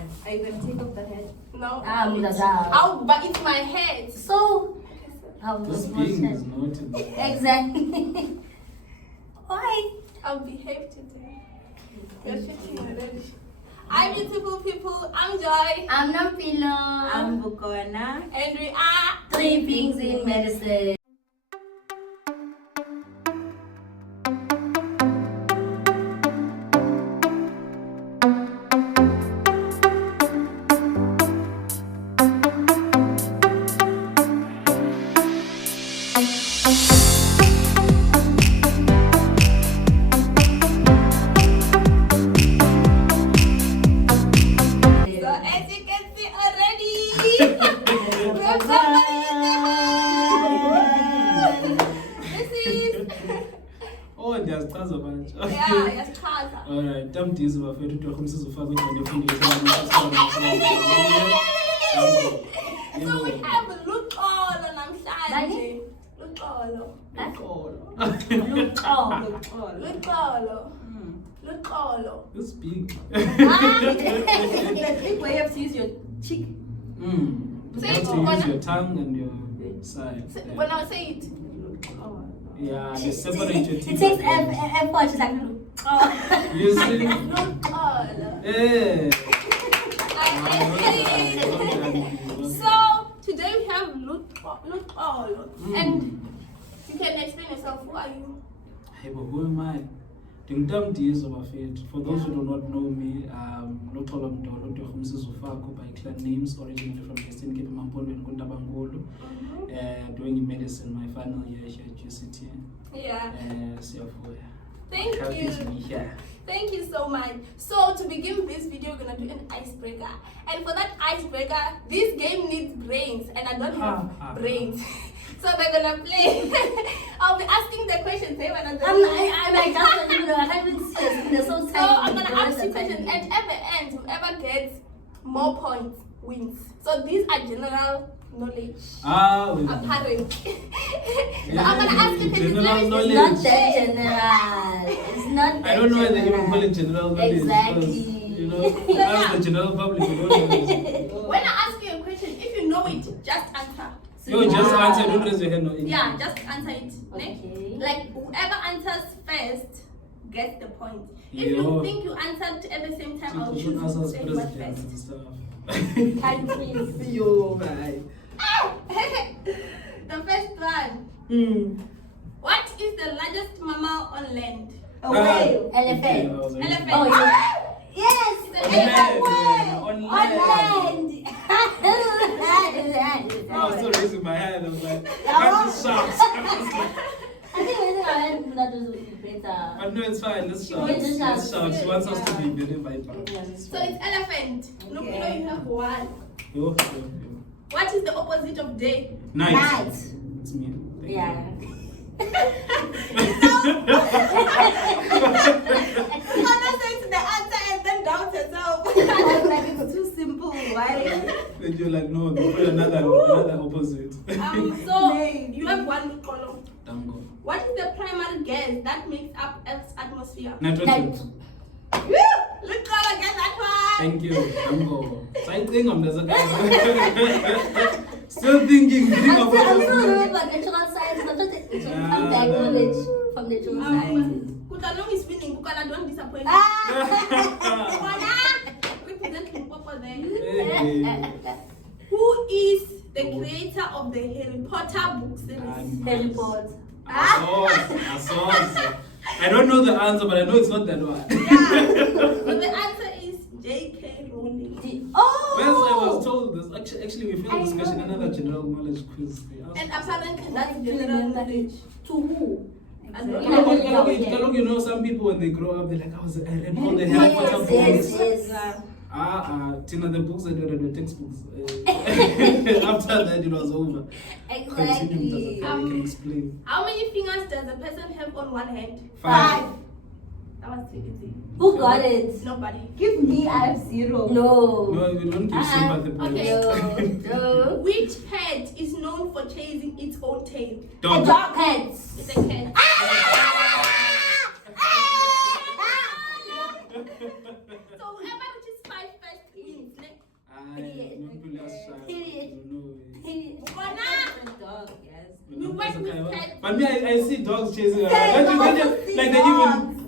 one. Are you gonna take off the head? No. But it's my head. So, This being is not exactly. Why? I'll behave today. You're shaking already. Hi, beautiful people. I'm Joy. I'm Nampilo. I'm Bukona. And we are Three Things in Medicine. Alright, TaMdizo bafethu uDorhumisa uzofaka into So we have Luxolo namhlanje. Luxolo. Luxolo. This big. The big way of to use your cheek. You have to use your tongue and your side. When I say it. Yeah, you separate your teeth. It takes effort. She's like, You see? Luxolo. Yeah. So today we have Luxolo. And you can explain yourself. Who are you? Hey, but who am I? TaMdizo bafethu. For those who do not know me, Luxolo Mdolo uDorhumisa uzofaka by clan names, originally from Western Cape, Mampondweni kuNtabangolo. Doing medicine, my final year here at UCT. Yeah. Thank Thank you. you. To be here. Thank you so much. So to begin this video, we're gonna do an icebreaker. And for that icebreaker, this game needs brains, and I don't have brains. So we're gonna play. I'll be asking the questions. Hey, when I'm like, I can't even see us. They're so so tiny. I'm gonna ask you questions, and at the end, whoever gets more points wins. So these are general knowledge. Apparent. So I'm gonna ask you questions. Knowledge. It's not that general. It's not that I don't know whether general. even call it general knowledge. Exactly. Because, you know, ask the general public. You don't know. When I ask you a question, if you know it, just answer. You just answer, don't raise your hand. No. Yeah, just answer it. Okay. Like whoever answers first gets the point. If Yo. you think you answered at the same time, I'll choose You you ask to us say what president and first. stuff. Countries. Yo, bye. The first one. What is the largest mammal on land? A whale. Elephant. Elephant. Oh, yeah. Yes. It's Elephant. an Whale. On On land. I was still raising my hand. I was like, that's sharks. I think raising our hand that was better. But no, it's fine. Let's wants sharks. Let's sharks. sharks. She wants us to be very vibrant. So it's elephant. Look, you know you have one. Yo. What is the opposite of day? Nice. Nice. It's me. Thank Yeah. I'm not saying the answer and then doubt yourself. I was like, it's too simple. Why? you. And you're like, no, put another opposite. So you have one column. Tango. What is the primary gas that makes up Earth's atmosphere? Nitrogen. Look, color, get that one. Thank you. Tango. So I think there's a guy. Still thinking. I'm still doing about natural science. I'm just come back knowledge from natural sciences. Kutalong is winning. Kukala, don't disappoint. Hey. Who is the creator of the Harry Potter book series? Harry Potter. I don't know the answer, but I know it's not that one. So the answer is J.K. Rowling. Whereas I was told this, actually we failed this question in another general knowledge quiz. And apparently that's general knowledge. To who? Look, you know, some people when they grow up, they're like, I read all the Harry Potter books. Yes. Tina, the books I read were textbooks. After that, it was over. Exactly. You can explain. How many fingers does a person have on one hand? 5. That was too easy. Who got it? Nobody. Give me, I have 0. No. No, we don't give sympathy points. No. Which pet is known for chasing its own tail? Dog. A dog pets. It's a cat. So whoever reaches 5 first wins. But me, I see dogs chasing around. Like they even.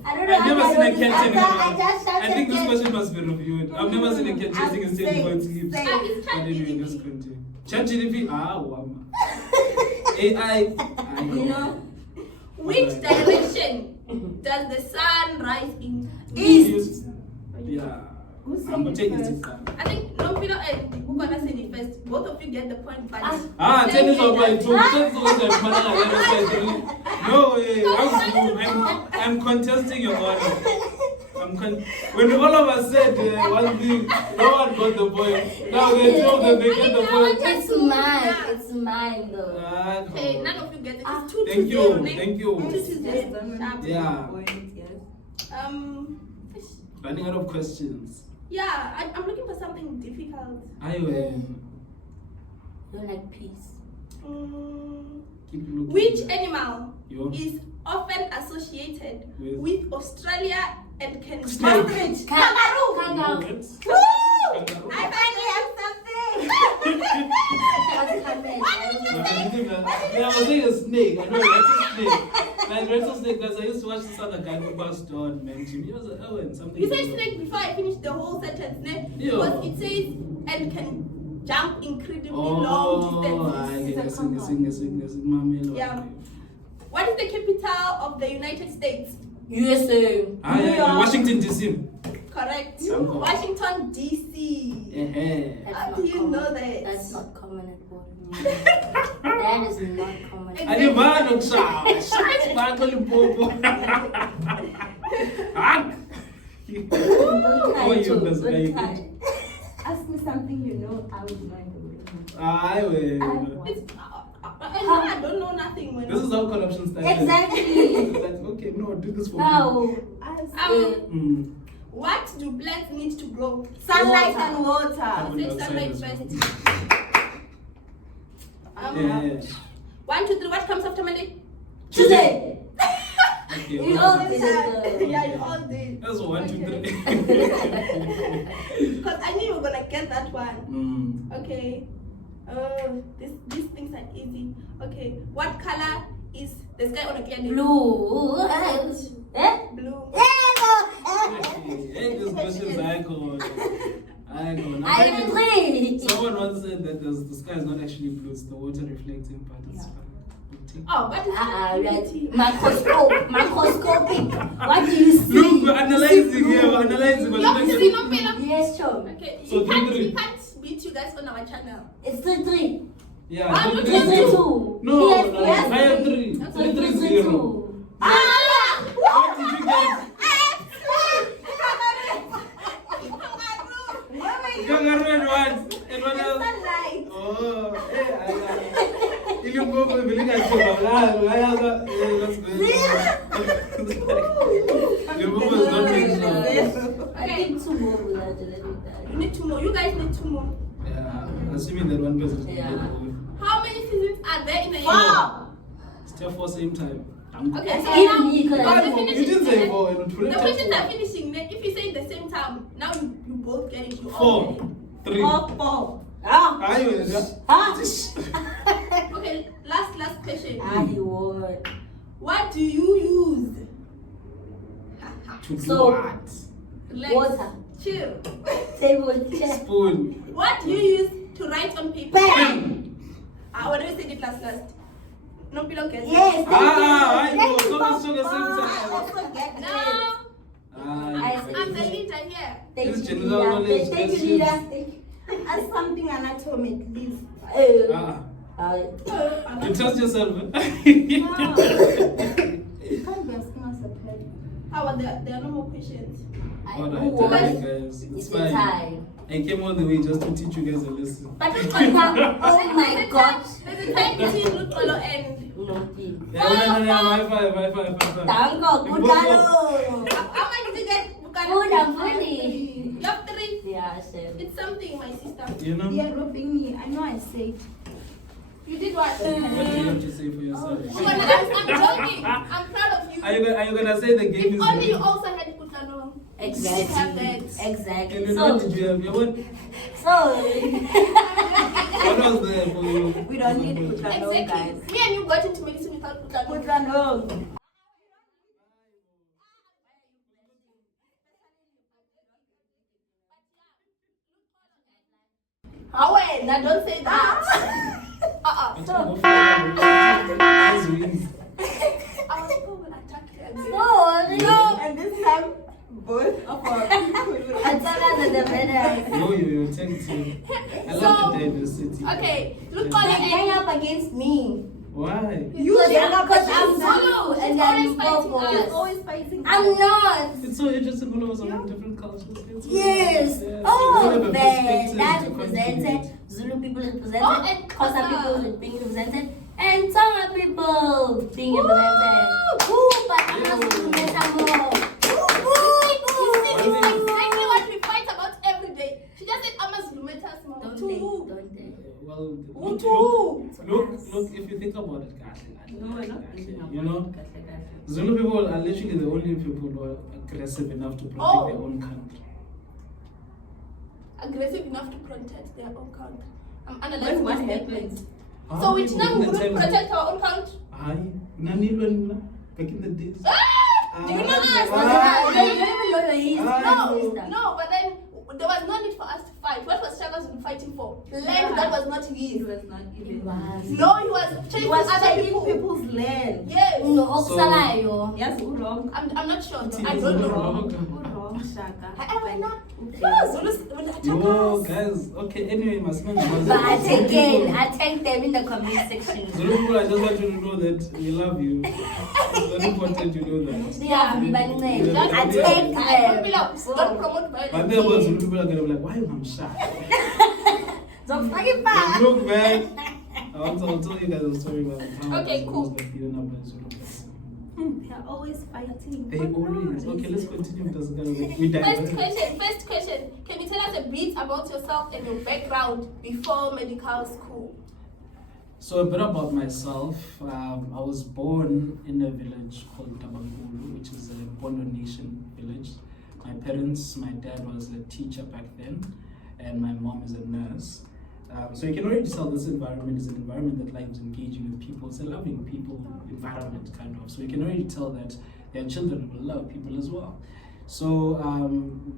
I don't know. I've never seen a cat chasing I around. just I think this shouted question must be reviewed. I've never seen a cat chasing a state before it sleeps. It's But anyway, ChatGPT. let's continue. ChatGPT, AI, I know. You know? Which direction does the sun rise in? East. Yeah. Who said I'm gonna it take first? it. I think Nompilo and Bukana said it first. Both of you get the point, but TaMdizo by two. No way. I'm contesting your honor. When all of us said one thing, no one got the point. Now they told them they get the point. It's mine though. okay, none of you get it. It's 2 Thank to 0. you. Thank you. 2 to 0. Sharp. Yeah. Um, Running out of questions. yeah, I'm looking for something difficult. I will You're like peace. keep looking. Which animal You? is often associated With? with Australia and can Snake. Kangaroo. Kangaroo. I finally have something. Yeah, I was saying a snake. I know that's a snake. Like rattlesnake, because I used to watch this other guy who passed on mentioned. He was like, oh, and something. You said snake before I finished the whole sentence, ne? Yeah. Because it says and can jump incredibly long Oh, distances. Yeah. What is the capital of the United States? USA. Washington DC. Correct. Uncle. Washington DC. How do you know that? That's not common at all. That is not common. I didn't want to shout. Shout back on the popo. Don't try. Ask me something you know, I would know it. I will. I don't know nothing. When This is how corruption started. Exactly. Like, okay, no, do this for me. No. What do plants need to grow? Sunlight and water. Say sunlight first. Yeah. 1, 2, 3. What comes after Monday? Today. Okay, We well, all did it. Yeah, you all did. That's 1, 2, 3. Because I knew you were gonna get that one. Okay. These things are easy. Okay. What color is the sky on a clear day? Blue. Blue. Hey, these questions I go. I agree. Someone once said that the sky is not actually blue, it's the water reflecting part. It's fine. Oh, what is Right. Microscopic. What do you see? Look, we're analyzing here. We're analyzing. You see, no pain. Yes, sure. Okay. So You can't three. beat you guys on our channel. It's 3-3. Yeah. Ah, three, look, three, it's zero. 2. No, Yes, no, yes. I have 3. So 3, 3, 3-3. 0. What did you get? Kangaroo and what? And what else? Sunlight. Oh, hey, you go for the village. Let's go. Your mom is not making sure. I think 2 more will have to let me die. You need 2 more. You guys need 2 more. Yeah, assuming that one person is Yeah. How many seasons are there in a year? 4. Still for same time. Okay, so Even now me, because because I- the You didn't say 4. The questions are finishing. If you say it the same time, now you both get it. You all 4, get 3. 4. Ah. Are you? Ah. it. Okay, last question. I won. What do you use? To do So- what? Relax. Water. Chill. Table chair. Spoon. What do you use to write on paper? Pen. When we said it last. No pillow gets it. Yes. I know. Thank you, Someone's Papa. the same I time. also get No, I'm the leader here. Thank This you, general leader. knowledge Thank you, questions. leader. Thank you. Ask something anatomy, please. You trust yourself? You can't be asking us a pen. How are there are no more questions? Alright, guys. It's It's the fine. time. I came all the way just to teach you guys a lesson. But this one, oh my God. There's a time between root color and. Naughty. Yeah, no, high five. Tango, good hello. How much did you get? Good, I'm funny. You have 3. Yeah, sure. It's something, my sister. You know? They are robbing me. I know I said. You did what? What do you have to say for yourself? I'm joking. I'm proud of you. Are you gonna say the game If is only you rigged? also had Kutano. Exactly. have that. Exactly. And then So, what did you have? What was there for you? We don't need to put that on, Exactly. guys. Me and you got into medicine without Put Putano. that on. Howard, now don't say that. It's So, over for you. our people will attack them. no. And this time, both of our people. I tell her that the better. Yo, thank you. I love the diversity. Okay, look But on they gang up against me. Why? Because I'm Zulu and always then fighting Popo. us. Always fighting. I'm not. It's so interesting. All of us are from different cultures. It's so Yes. nice, yeah. Oh, We have a man. perspective That to represented. contribute. Zulu people represented. Oh, and Xhosa Xhosa. people is being represented. And Tonga people being represented. Woo, but I'm not Zulu more. It's exactly what we fight about every day. She just said, I'm a Zulumetas Don't mom. they? Well, Utu. look, if you think about it, No, we're not thinking about you know, Zulu people are literally the only people who are aggressive enough to protect their own country. Aggressive enough to protect their own country. I'm When analyzing what my happens? statements. Ah, So which people now in we the couldn't times- protect our own country? Aye, Nanilwa, back in the days. Do you know us? You don't even know your history. No, but then there was no need for us to fight. What was Shaka Zulu fighting for? Land that was not It his. was not even. It was. No, he was It chasing was other taking people. people's land. Yes. No, okusalayo. Yes, wrong. I'm not sure. It I is don't wrong. know. Wrong, Shaka. Zulus will attack Yo, us. guys, okay, anyway, my son But again, attack them in the comment section. Zulu people, I just want you to know that we love you. It's very important you know that. Yeah, attack Don't them. promote But violence. then about Zulu people are gonna be like, why am I shy? Don't fucking back. Look, man. I'll tell you guys a story about how Okay, I was cool. almost got beaten up by a Zulu person. They're always fighting. They always. Okay, let's continue with this guy. We First question. Can you tell us a bit about yourself and your background before medical school? So a bit about myself. I was born in a village called TaMdizo, which is a Bondo Nation village. My parents, my dad was a teacher back then, and my mom is a nurse. So you can already tell this environment is an environment that likes engaging with people. It's a loving people environment, kind of. So you can already tell that their children will love people as well. So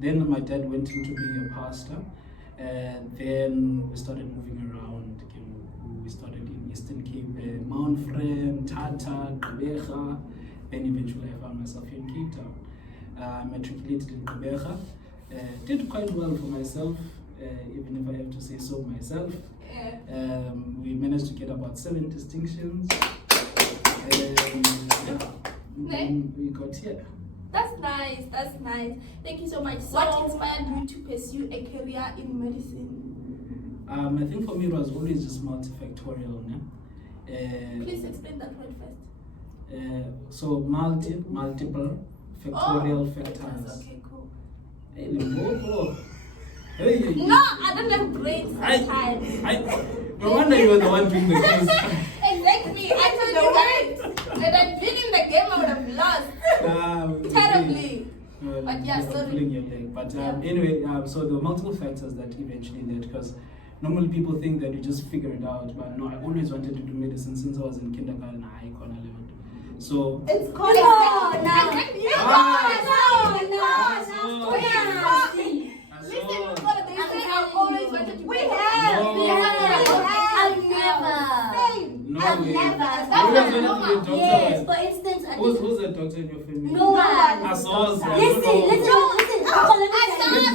then my dad went into being a pastor, and then we started moving around. We started in Eastern Cape, Mount Frem, Tata, Gqeberha. Then eventually I found myself in Cape Town. Matriculated in Gqeberha. Did quite well for myself. Even if I have to say so myself. We managed to get about 7 distinctions. We got here. That's nice. Thank you so much. So, what inspired you to pursue a career in medicine? I think for me it was always just multifactorial. Please explain that word first. So multiple factorial factors. Okay, cool. Hey, Limpopo. Hey. No, I don't have brains sometimes. No wonder you were the one doing the quiz. Exactly. I told you right. That I'd been in the game, I would have lost. Terribly. But yeah, sorry. Pulling your leg. But anyway, so there were multiple factors that eventually led, because normally people think that you just figure it out, but no, I always wanted to do medicine since I was in kindergarten, high corner level. So It's called Listen, before they say I always wanted to. We have. I've never. Yes, for instance, who's a doctor in your family? no one. Listen.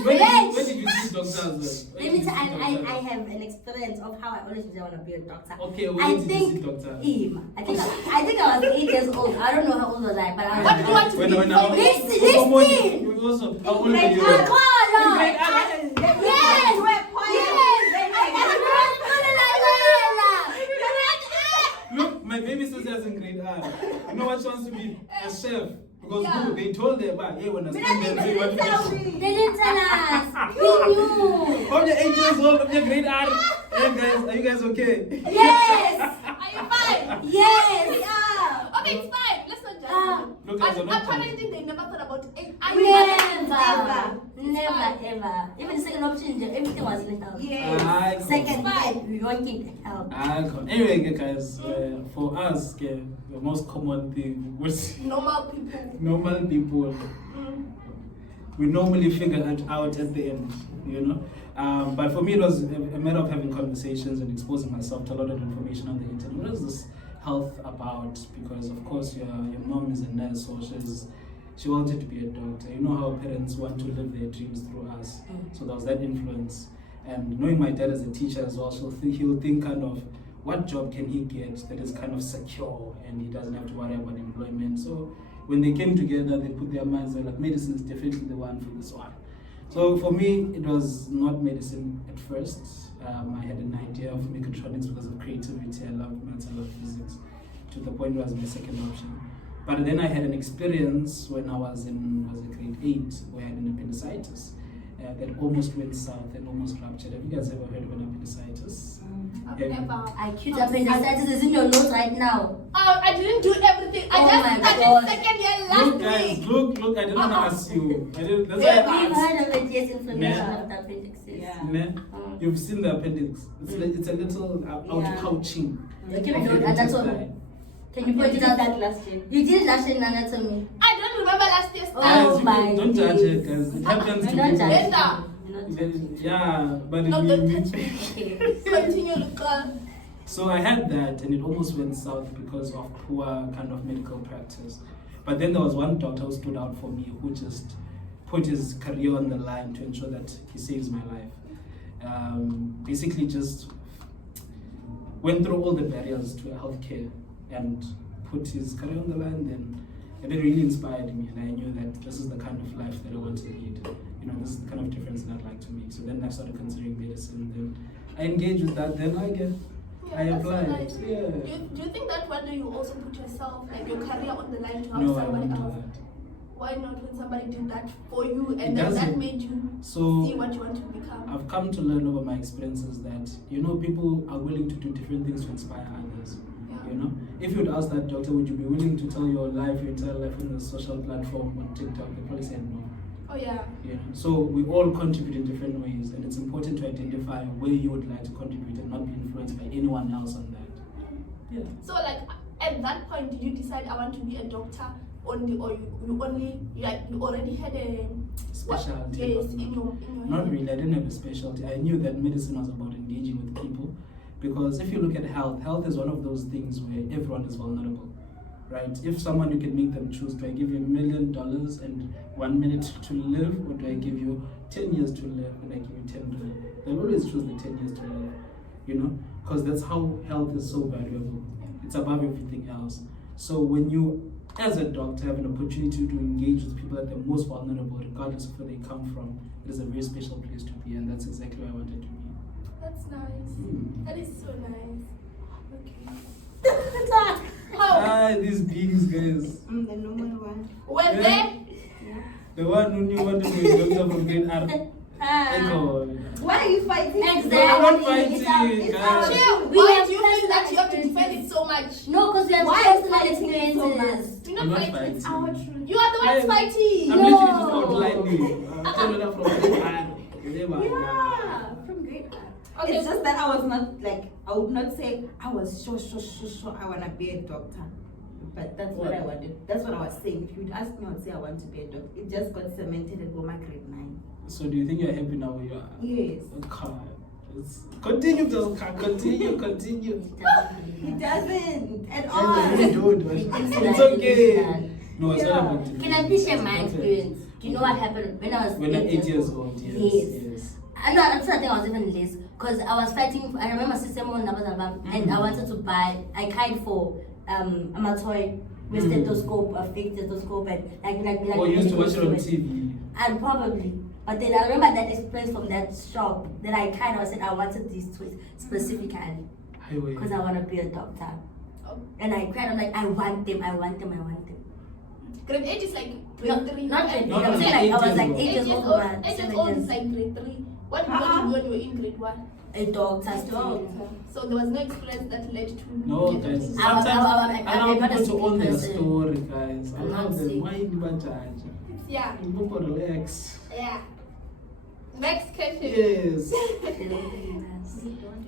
Where did you see doctors? Let me tell I have an experience of how I always want to be a doctor. Okay, where I did you see think doctor? I think I was 8 years old. I don't know how old was I, but I was. What do you want to be? Listen. Also, how old are you? Look, my baby sister is in grade R. You know what she wants to be? A chef. Because they told her, hey, when I stand there and say what They didn't tell us. We knew. From your 8 years old, from your grade R. Hey guys, are you guys okay? Yes. Are you fine? Yes. Okay, it's fine. Let's not judge. Look, But guys, I'm not apparently they never thought about it. Never, ever. Even the second option, everything was in help. Yes. Second, we don't need help. Anyway, guys, for us, the most common thing was Normal people. normal people. We normally figure it out at the end, you know. But for me, it was a matter of having conversations and exposing myself to a lot of information on the internet. What is this health about? Because of course, your mom is a nurse, so she wanted to be a doctor. You know how parents want to live their dreams through us. So there was that influence. And knowing my dad as a teacher as well, so he'll think kind of, what job can he get that is kind of secure and he doesn't have to worry about employment. So when they came together, they put their minds, they're like, medicine is definitely the one for this one. So for me, it was not medicine at first. I had an idea of mechatronics because of creativity. I love maths, I love physics, to the point where it was my second option. But then I had an experience when I was in grade 8, where I had an appendicitis that almost went south and almost ruptured. Have you guys ever heard of an appendicitis? Never. Acute appendicitis is in your notes right now. Oh, I didn't do everything. I Oh just my started God. second year last Look, guys, week. look, I didn't want to ask you. That's We've why I asked. heard of it, yes, information Yeah. of the appendixes. Yeah. Ne? You've seen the appendix. It's like, it's a little ouching. Okay, of we your don't anatomy. intestine. Can you point it out? that last year? You did last year in anatomy. I don't remember last year's Oh. time. Guys, you my don't judge it, days. guys. It happens to We're not people. judging. Linda. We're not judging. Yeah, but No, don't touch me. Okay. Continue, Luca. so I had that, and it almost went south because of poor kind of medical practice. But then there was one doctor who stood out for me, who just put his career on the line to ensure that he saves my life. Basically, just went through all the barriers to healthcare and put his career on the line. And then really inspired me, and I knew that this is the kind of life that I want to lead. You know, this is the kind of difference that I'd like to make. So then I started considering medicine. Then I engaged with that. Then I That's so applied. nice. Yeah. Do you think that one day you also put yourself, like your career on the line to help No, I somebody won't do else? that. Why not when somebody did that for you and It then that doesn't. made you So see what you want to become? I've come to learn over my experiences that, you know, people are willing to do different things to inspire others. Yeah. You know, if you'd ask that doctor, would you be willing to tell your entire life on a social platform on TikTok? They probably said no. Oh yeah. You know, so we all contribute in different ways, and it's important to identify where you would like to contribute and not be influenced by anyone else on that. Yeah. So like at that point, did you decide I want to be a doctor only, or you already had a Specialty. Yes, but in your not really. I didn't have a specialty. I knew that medicine was about engaging with people, because if you look at health is one of those things where everyone is vulnerable, right? If someone, you can make them choose, do I give you $1 million and 1 minute to live, or do I give you 10 years to live and I give you 10 million? They'll always choose the 10 years to live, you know, because that's how health is so valuable. It's above everything else. So when you, as a doctor, have an opportunity to engage with people that are most vulnerable, regardless of where they come from, it is a very special place to be, and that's exactly where I wanted to be. That's nice. That is so nice. Okay. Ah, these beings, guys. The normal one. Were Yeah. there? The one who knew what to be a doctor from grade R. Why are you fighting? Exactly. I'm not fighting, It's our- guys. Chill. We Why have do you think personal that you have to defend experiences. it so much? No, because we have Why personal fighting so experiences. You're I'm not not fighting. fighting. It's our truth. You are the ones fighting. I'm No. literally just outlining. I'm telling her from grade R. Yeah, from grade R. Okay. It's just that I was not like, I would not say I was sure I want to be a doctor. But that's what I wanted. That's what I was saying. If you'd ask me, I would say I want to be a doctor. It just got cemented at my grade 9. So do you think you're happy now where you are? Yes. Okay. Continue, continue. It doesn't at I all. really don't. It's okay. No, it's not about it. Can I please share my experience? Do you know what happened when I was When you're 8 years old, yes. I know, I'm sure I think I was even less, because I was fighting. I remember system one and I wanted to buy. I cried for a toy with stethoscope, a fake stethoscope, and like. Or you used to watch it on TV. And probably, but then I remember that experience from that shop that I kind of said I wanted these toys specifically Highway. because I want to be a doctor. Oh. And I cried. I'm like, I want them. Grade 8 is like No, grade 3. not grade No, three. I'm no, saying like I was 8 like years 8 years old. 8 years old is like grade 3. What did you want to do when you were in grade 1? A doctor A still. doctor. So there was no experience that led to No, get guys. into- I- Sometimes I'm allow not a people to stupid own their person. story, guys. I'm Allow not them. sick. Why you judge? Yeah. People relax. Yeah. Next question. Yes.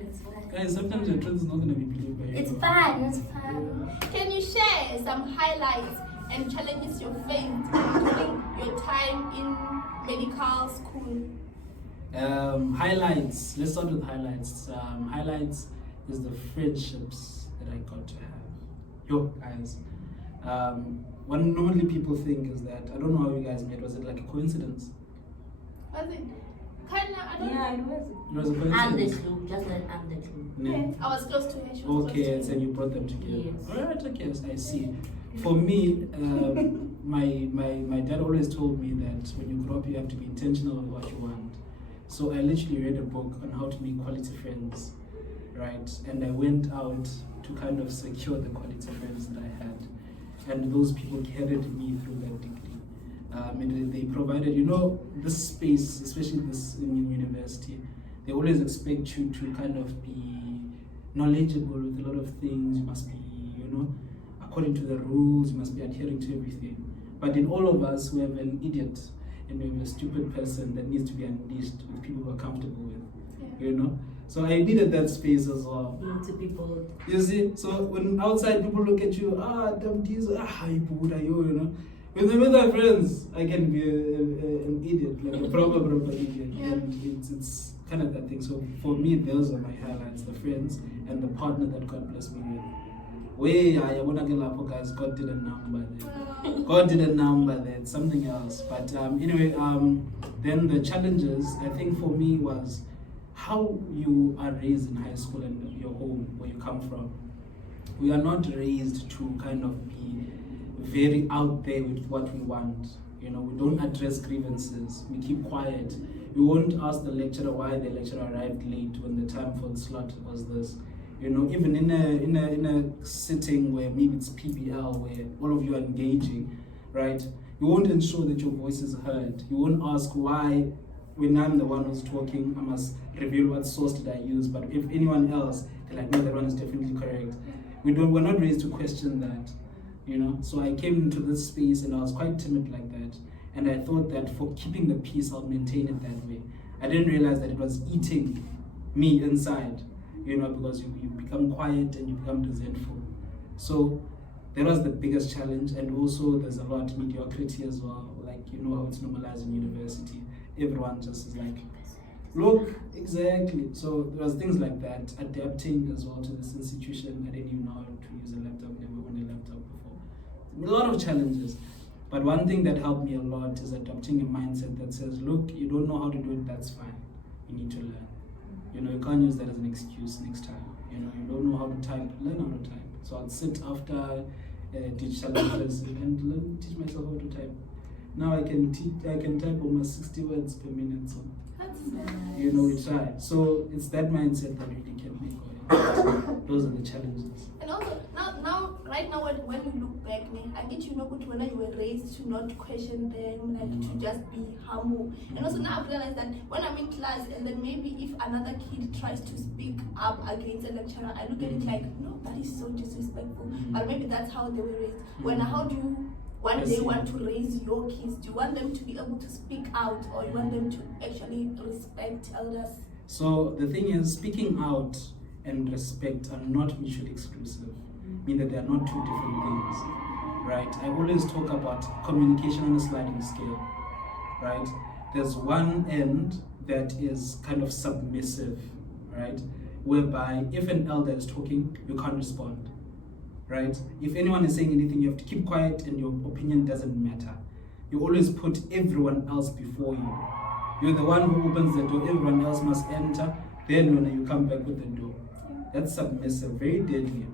It's fine. Guys, sometimes your truth is not gonna be believed by you. It's fine. It's fine. Can you share some highlights and challenges you faced during your time in medical school? Highlights. Let's start with highlights. Highlights is the friendships that I got to have. Yo, guys. What normally people think is that I don't know how you guys met. Was it like a coincidence? Was it kind of? I don't Yeah, know. it was. It was a I'm the coincidence. clue. Just like I'm the clue. No. I was close to her. She was Okay, close so to me. you brought them together. Yes. Alright, okay, I see. For me, my dad always told me that when you grow up, you have to be intentional with what you want. So I literally read a book on how to make quality friends, right? And I went out to kind of secure the quality friends that I had. And those people carried me through that degree. And they provided, this space, especially this in university, they always expect you to kind of be knowledgeable with a lot of things. You must be, according to the rules, you must be adhering to everything. But in all of us, we have an idiot and we have a stupid person that needs to be unleashed with people who are comfortable with, Yeah. So I needed that space as well. To people. You see, so when outside people look at you, TaMdizo, you With the other friends, I can be an idiot, like a proper idiot. Yeah. And it's kind of that thing. So for me, those are my highlights, the friends and the partner that God blessed me with. I want to get up, guys. God didn't number there. God didn't number there. It's something else. But anyway, then the challenges, I think for me was how you are raised in high school and your home, where you come from. We are not raised to kind of be very out there with what we want. We don't address grievances. We keep quiet. We won't ask the lecturer why the lecturer arrived late when the time for the slot was this. Even in a sitting where maybe it's PBL, where all of you are engaging, right? You won't ensure that your voice is heard. You won't ask why, when I'm the one who's talking, I must reveal what source did I use. But if anyone else, they're like, no, that one is definitely correct. We're not raised to question that. So I came into this space and I was quite timid like that. And I thought that for keeping the peace, I'll maintain it that way. I didn't realize that it was eating me inside, because you become quiet and you become resentful. So that was the biggest challenge. And also there's a lot of mediocrity as well. Like, how it's normalized in university. Everyone just is like, look, exactly. So there was things like that, adapting as well to this institution. I didn't even know how to use a laptop, never owned a laptop before. A lot of challenges. But one thing that helped me a lot is adopting a mindset that says, look, you don't know how to do it, that's fine. You need to learn. You can't use that as an excuse next time. You don't know how to type, learn how to type. So I'd sit after digital literacy and teach myself how to type. Now I can type almost 60 words per minute. So That's nice. we try. So it's that mindset that really kept me going. Those are the challenges. And also, right now, when you look back, I get when you were raised to not question them, like to just be humble. And also now I've realized that when I'm in class, and then maybe if another kid tries to speak up against a lecturer, I look at it like, no, that is so disrespectful. But maybe that's how they were raised. How do you one day want to raise your kids? Do you want them to be able to speak out, or you want them to actually respect elders? So the thing is, speaking out and respect are not mutually exclusive. Mean that they are not two different things, right? I always talk about communication on a sliding scale, right? There's one end that is kind of submissive, right? Whereby if an elder is talking, you can't respond, right? If anyone is saying anything, you have to keep quiet and your opinion doesn't matter. You always put everyone else before you. You're the one who opens the door, everyone else must enter, then when you come back with the door. That's submissive, very deadly.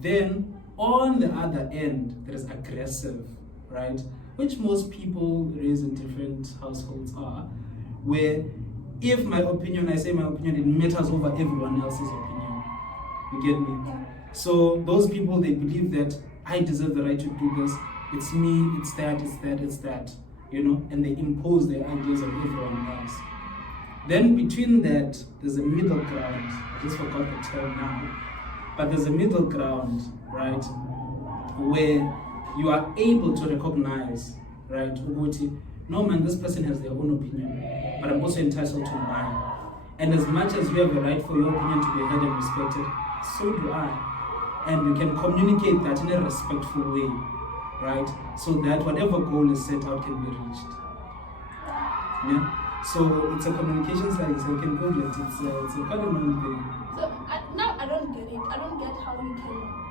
Then on the other end, there is aggressive, right? Which most people raised in different households are, where if I say my opinion, it matters over everyone else's opinion. You get me? Yeah. So those people, they believe that I deserve the right to do this. It's me, it's that, and they impose their ideas on everyone else. Then between that, there's a middle ground. I just forgot the term now. But there's a middle ground, right, where you are able to recognize, right, Uguti, no man, this person has their own opinion, but I'm also entitled to mine. And as much as you have a right for your opinion to be heard and respected, so do I. And you can communicate that in a respectful way, right, so that whatever goal is set out can be reached. Yeah? So it's a communication study, so you can Google it. It's a quite a known thing. So now I don't get it. I don't get how you can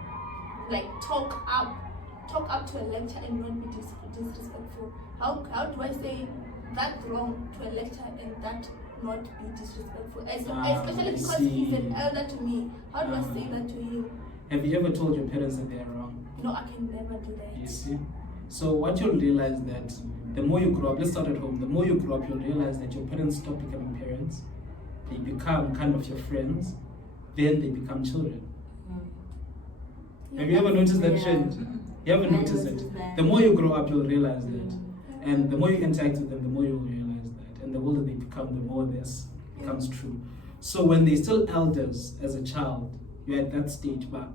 like talk up to a lecture and not be disrespectful. How do I say that wrong to a lecture and that not be disrespectful? Especially because he's an elder to me. How do I say that to him? Have you ever told your parents that they are wrong? No, I can never do that. You see? So what you'll realize that the more you grow up, let's start at home, the more you grow up, you'll realize that your parents stop becoming parents, they become kind of your friends, then they become children. Have you ever noticed that trend? You ever noticed it? The more you grow up, you'll realize that. And the more you interact with them, the more you'll realize that. And the older they become, the more this becomes true. So when they're still elders as a child, you're at that stage, but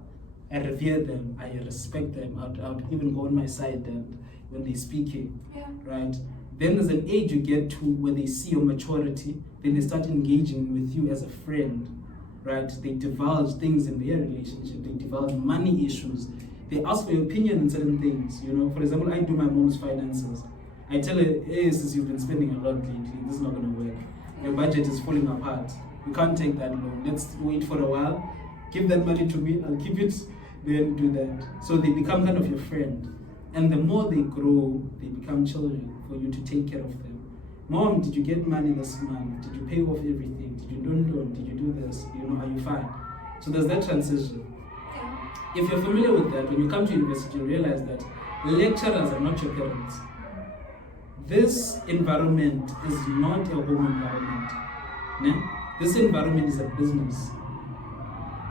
I revere them, I respect them, I'd even go on my side and when they're speaking, right? Then there's an age you get to where they see your maturity, then they start engaging with you as a friend, right? They divulge things in their relationship, they divulge money issues, they ask for your opinion on certain things, you know? For example, I do my mom's finances. I tell her, hey, sis, you've been spending a lot lately, this is not gonna work. Your budget is falling apart. You can't take that loan, let's wait for a while, give that money to me, I'll keep it, then do that. So they become kind of your friend. And the more they grow, they become children for you to take care of them. Mom, did you get money this month? Did you pay off everything? Did you do loan? Did you do this? You know, are you fine? So there's that transition. If you're familiar with that, when you come to university, you realize that lecturers are not your parents. This environment is not a home environment. Ne? This environment is a business.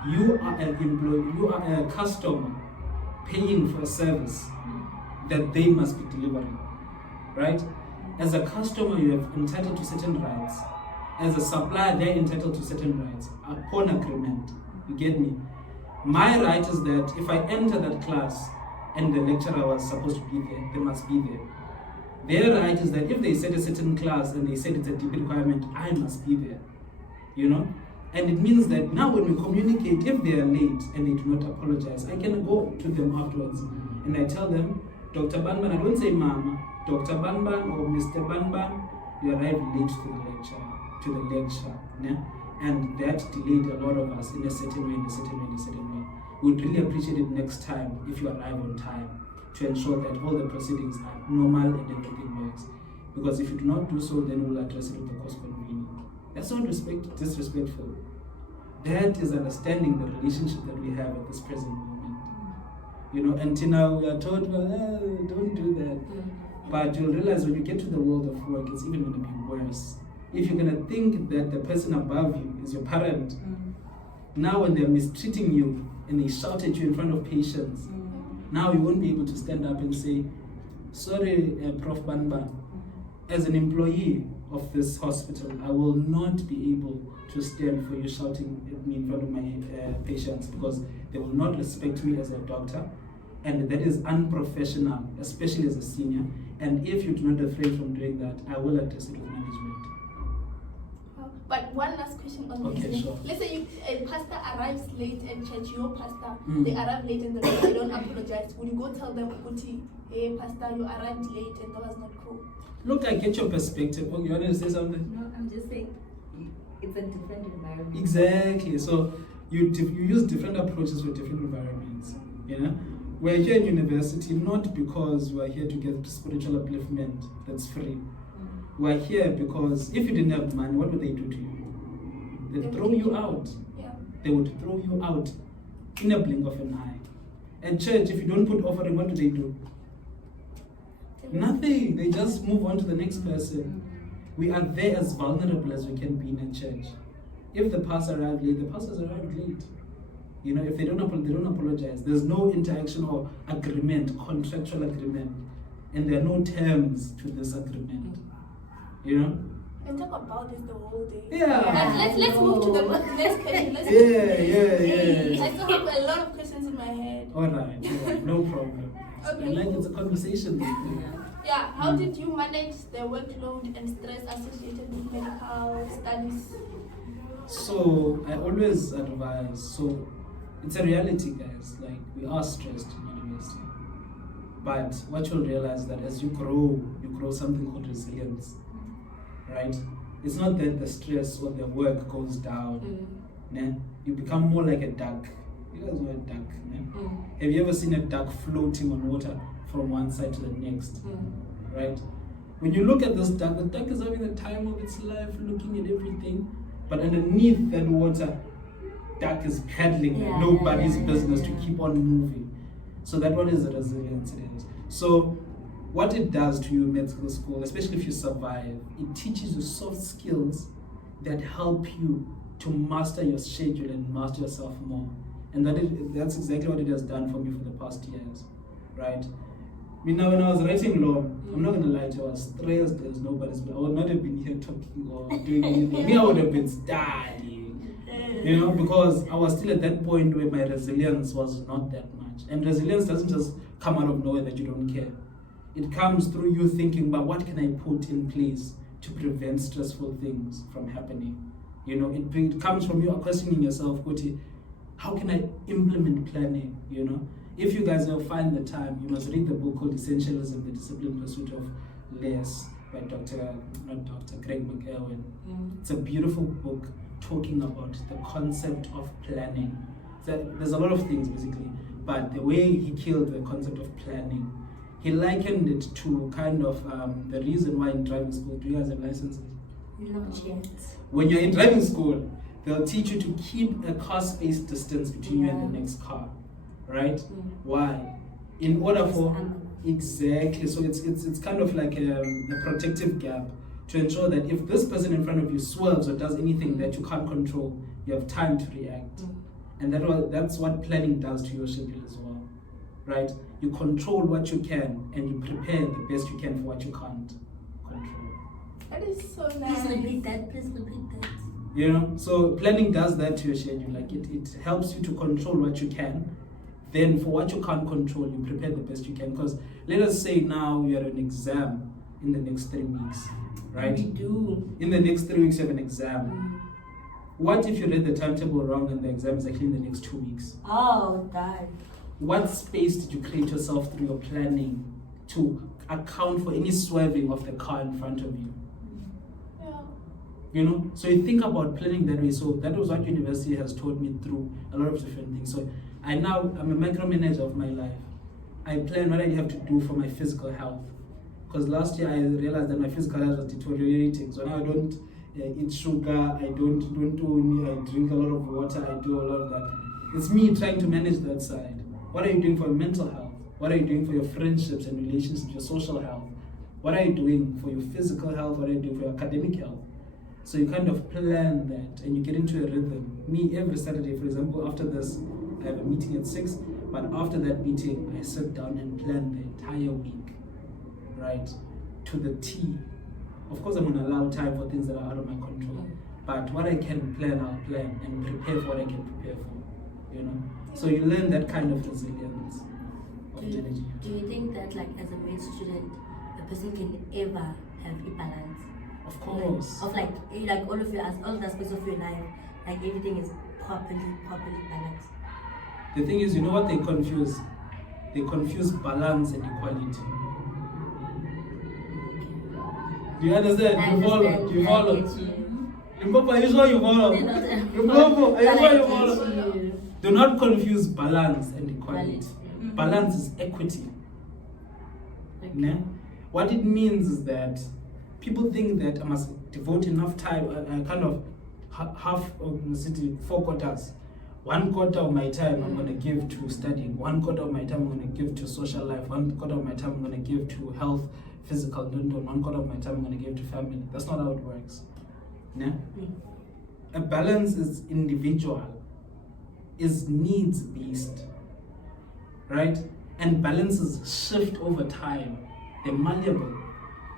You are an employee, you are a customer paying for a service that they must be delivering, right? As a customer, you have entitled to certain rights. As a supplier, they're entitled to certain rights upon agreement. You get me? My right is that if I enter that class and the lecturer was supposed to be there, they must be there. Their right is that if they set a certain class and they said it's a DP requirement, I must be there, you know? And it means that now when we communicate, if they are late and they do not apologize, I can go to them afterwards and I tell them, Dr. Banban, I don't say Mama, Dr. Banban or Mr. Banban, you arrived late to the lecture, yeah? And that delayed a lot of us in a certain way. We would really appreciate it next time if you arrive on time to ensure that all the proceedings are normal and everything works. Because if you do not do so, then we'll address it with the cost convening. That's not disrespectful. That is understanding the relationship that we have at this present moment. You know, until now we are told, well, don't do that. But you'll realize when you get to the world of work, it's even going to be worse. If you're going to think that the person above you is your parent, now when they're mistreating you and they shout at you in front of patients, now you won't be able to stand up and say, sorry, Prof. Banban, as an employee of this hospital, I will not be able to stand for you shouting at me in front of my patients because they will not respect me as a doctor, and that is unprofessional, especially as a senior. And if you do not refrain from doing that, I will address it with management. But one last question on Okay, this. sure. Let's say a pastor arrives late in church, your pastor, they arrive late and they don't apologize. Will you go tell them, hey, pastor, you arrived late and that was not cool? Look, I get your perspective. Oh, you want to say something? No, I'm just saying it's a different environment. Exactly. So you use different approaches for different environments. You know, we're here in university not because we're here to get spiritual upliftment that's free. We're here because if you didn't have money, what would they do to you? They'd throw you out. Yeah. They would throw you out in a blink of an eye. At church, if you don't put offering, what do? Nothing. They just move on to the next person. We are there as vulnerable as we can be in a church. If the pastor arrived late, the pastors arrived late. You know, if they don't apologize. There's no interaction or agreement, contractual agreement, and there are no terms to this agreement. You know, can talk about this the whole day. Yeah. But let's move to the next question. Let's Yeah. I still have a lot of questions in my head. Alright, yeah, no problem. Okay. Like it's a conversation. Yeah, how did you manage the workload and stress associated with medical studies? So I always advise, so it's a reality, guys, like we are stressed in university. But what you'll realize that as you grow something called resilience, right? It's not that the stress or the work goes down. Né? You become more like a duck. You guys know a duck, né? Have you ever seen a duck floating on water from one side to the next? Right? When you look at this duck, the duck is having the time of its life, looking at everything, but underneath that water, duck is paddling like nobody's business to keep on moving. So that one is a resilience it is. So what it does to you in medical school, especially if you survive, it teaches you soft skills that help you to master your schedule and master yourself more. And that's exactly what it has done for me for the past years, right? When I was writing law, I'm not gonna lie to you, I was stressed as nobody's. I would not have been here talking or doing anything. Me, I would have been studying, you know, because I was still at that point where my resilience was not that much. And resilience doesn't just come out of nowhere that you don't care. It comes through you thinking about what can I put in place to prevent stressful things from happening. You know, it comes from you questioning yourself, Kuti, how can I implement planning, you know? If you guys will find the time, you must read the book called Essentialism, The Disciplined Pursuit of Less by Greg McEwen. It's a beautiful book talking about the concept of planning. There's a lot of things basically, but the way he killed the concept of planning, he likened it to kind of the reason why in driving school, do you guys have licenses? Not yet. When you're in driving school, they'll teach you to keep a car-spaced distance between you and the next car, right? Why? In order for exactly, so it's kind of like a protective gap to ensure that if this person in front of you swerves or does anything that you can't control, you have time to react. And that's what planning does to your schedule as well, right? You control what you can and you prepare the best you can for what you can't control. That is so Please nice. repeat that. You know, so planning does that to your schedule. Like it helps you to control what you can. Then for what you can't control, you prepare the best you can. Because let us say now you have an exam in the next 3 weeks, right? We do. In the next 3 weeks you have an exam. What if you read the timetable wrong and the exam is actually in the next 2 weeks? Oh, God. What space did you create yourself through your planning to account for any swerving of the car in front of you? You know, so you think about planning that way. So that was what university has taught me through a lot of different things. So I'm a micromanager of my life. I plan what I have to do for my physical health. Because last year I realized that my physical health was deteriorating. So now I don't eat sugar, I don't I drink a lot of water, I do a lot of that. It's me trying to manage that side. What are you doing for your mental health? What are you doing for your friendships and relationships, your social health? What are you doing for your physical health? What are you doing for your academic health? So you kind of plan that and you get into a rhythm. Me, every Saturday, for example, after this, I have a meeting at 6, but after that meeting, I sit down and plan the entire week, right? To the T. Of course, I'm gonna allow time for things that are out of my control, but what I can plan, I'll plan and prepare for what I can prepare for, you know? So you learn that kind of resilience. Do you think that, like, as a med student, a person can ever have a balance? Of course. Of like all of all the aspects of your life, like everything is properly balanced. The thing is, you know what they confuse? They confuse balance and equality. Do you understand? You follow? Limpopo, are you sure you follow? Limpopo, are you sure you follow? Do not confuse balance and equality. Balance is equity. Okay. What it means is that people think that I must devote enough time, kind of half of the city, 4 quarters. 1 quarter of my time I'm going to give to studying. 1 quarter of my time I'm going to give to social life. 1 quarter of my time I'm going to give to health, physical, 1 quarter of my time I'm going to give to family. That's not how it works. Yeah? A balance is individual, is needs based, right? And balances shift over time. They're malleable.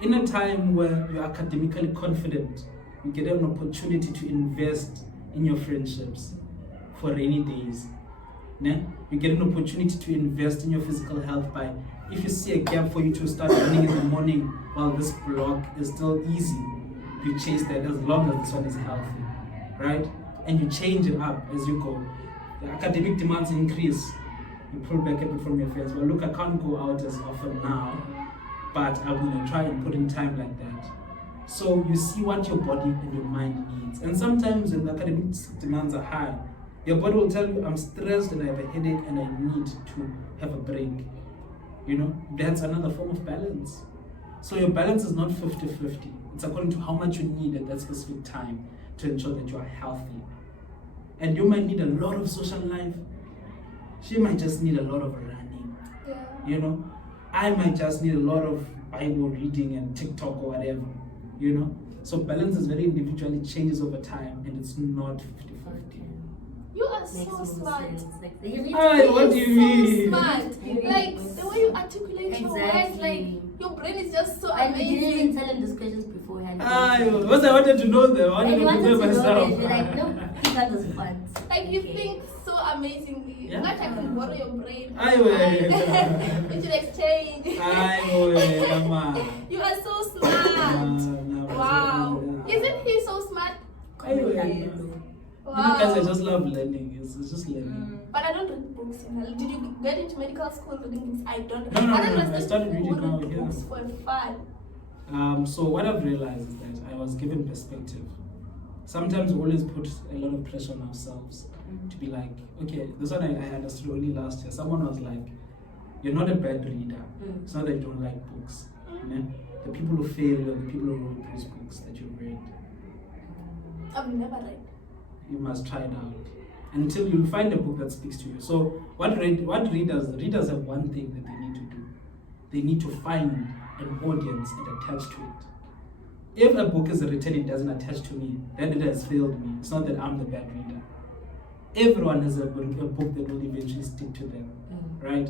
In a time where you're academically confident, you get an opportunity to invest in your friendships for rainy days. Ne? You get an opportunity to invest in your physical health by, if you see a gap for you to start running in the morning while this block is still easy, you chase that as long as this one is healthy, right? And you change it up as you go. The academic demands increase. You pull back a bit from your friends. Well, look, I can't go out as often now, but I'm going to try and put in time like that. So you see what your body and your mind needs. And sometimes when the academic demands are high, your body will tell you, I'm stressed and I have a headache and I need to have a break. You know, that's another form of balance. So your balance is not 50-50. It's according to how much you need at that specific time to ensure that you are healthy. And you might need a lot of social life. She might just need a lot of running. Yeah. You know, I might just need a lot of Bible reading and TikTok or whatever. You know, so balance is very individually, changes over time, and it's not 50-50. You are Makes so more smart. sense. Like, you read Aye, what do you mean? So smart. You really Like was- the way you articulate your words, Exactly. like your brain is just so And we didn't even amazing. tell him these questions beforehand. Because I wanted to know them. I wanted And to you wanted prepare to know myself. it. You're like, no, he got the spot. Like you Okay. think so amazingly. Yeah. Not I can borrow your brain. Aye, wait. We should exchange. Come on. You are so smart. Wow. Isn't he so smart? You Wow. guys, I just love learning. It's just learning. But I don't read books. You know. Did you get into medical school reading books? I don't. No, I don't I understand started people reading who now, read yeah. books for fun. So what I've realized is that I was given perspective. Sometimes we always put a lot of pressure on ourselves to be like, okay, this one I understood only last year. Someone was like, you're not a bad reader. It's not that you don't like books. Ne? The people who fail are the people who wrote those books that you read. I've never read. You must try it out until you find a book that speaks to you. So readers have one thing that they need to do. They need to find an audience and attach to it. If a book is written, it doesn't attach to me, then it has failed me. It's not that I'm the bad reader. Everyone has a book that will eventually stick to them, right?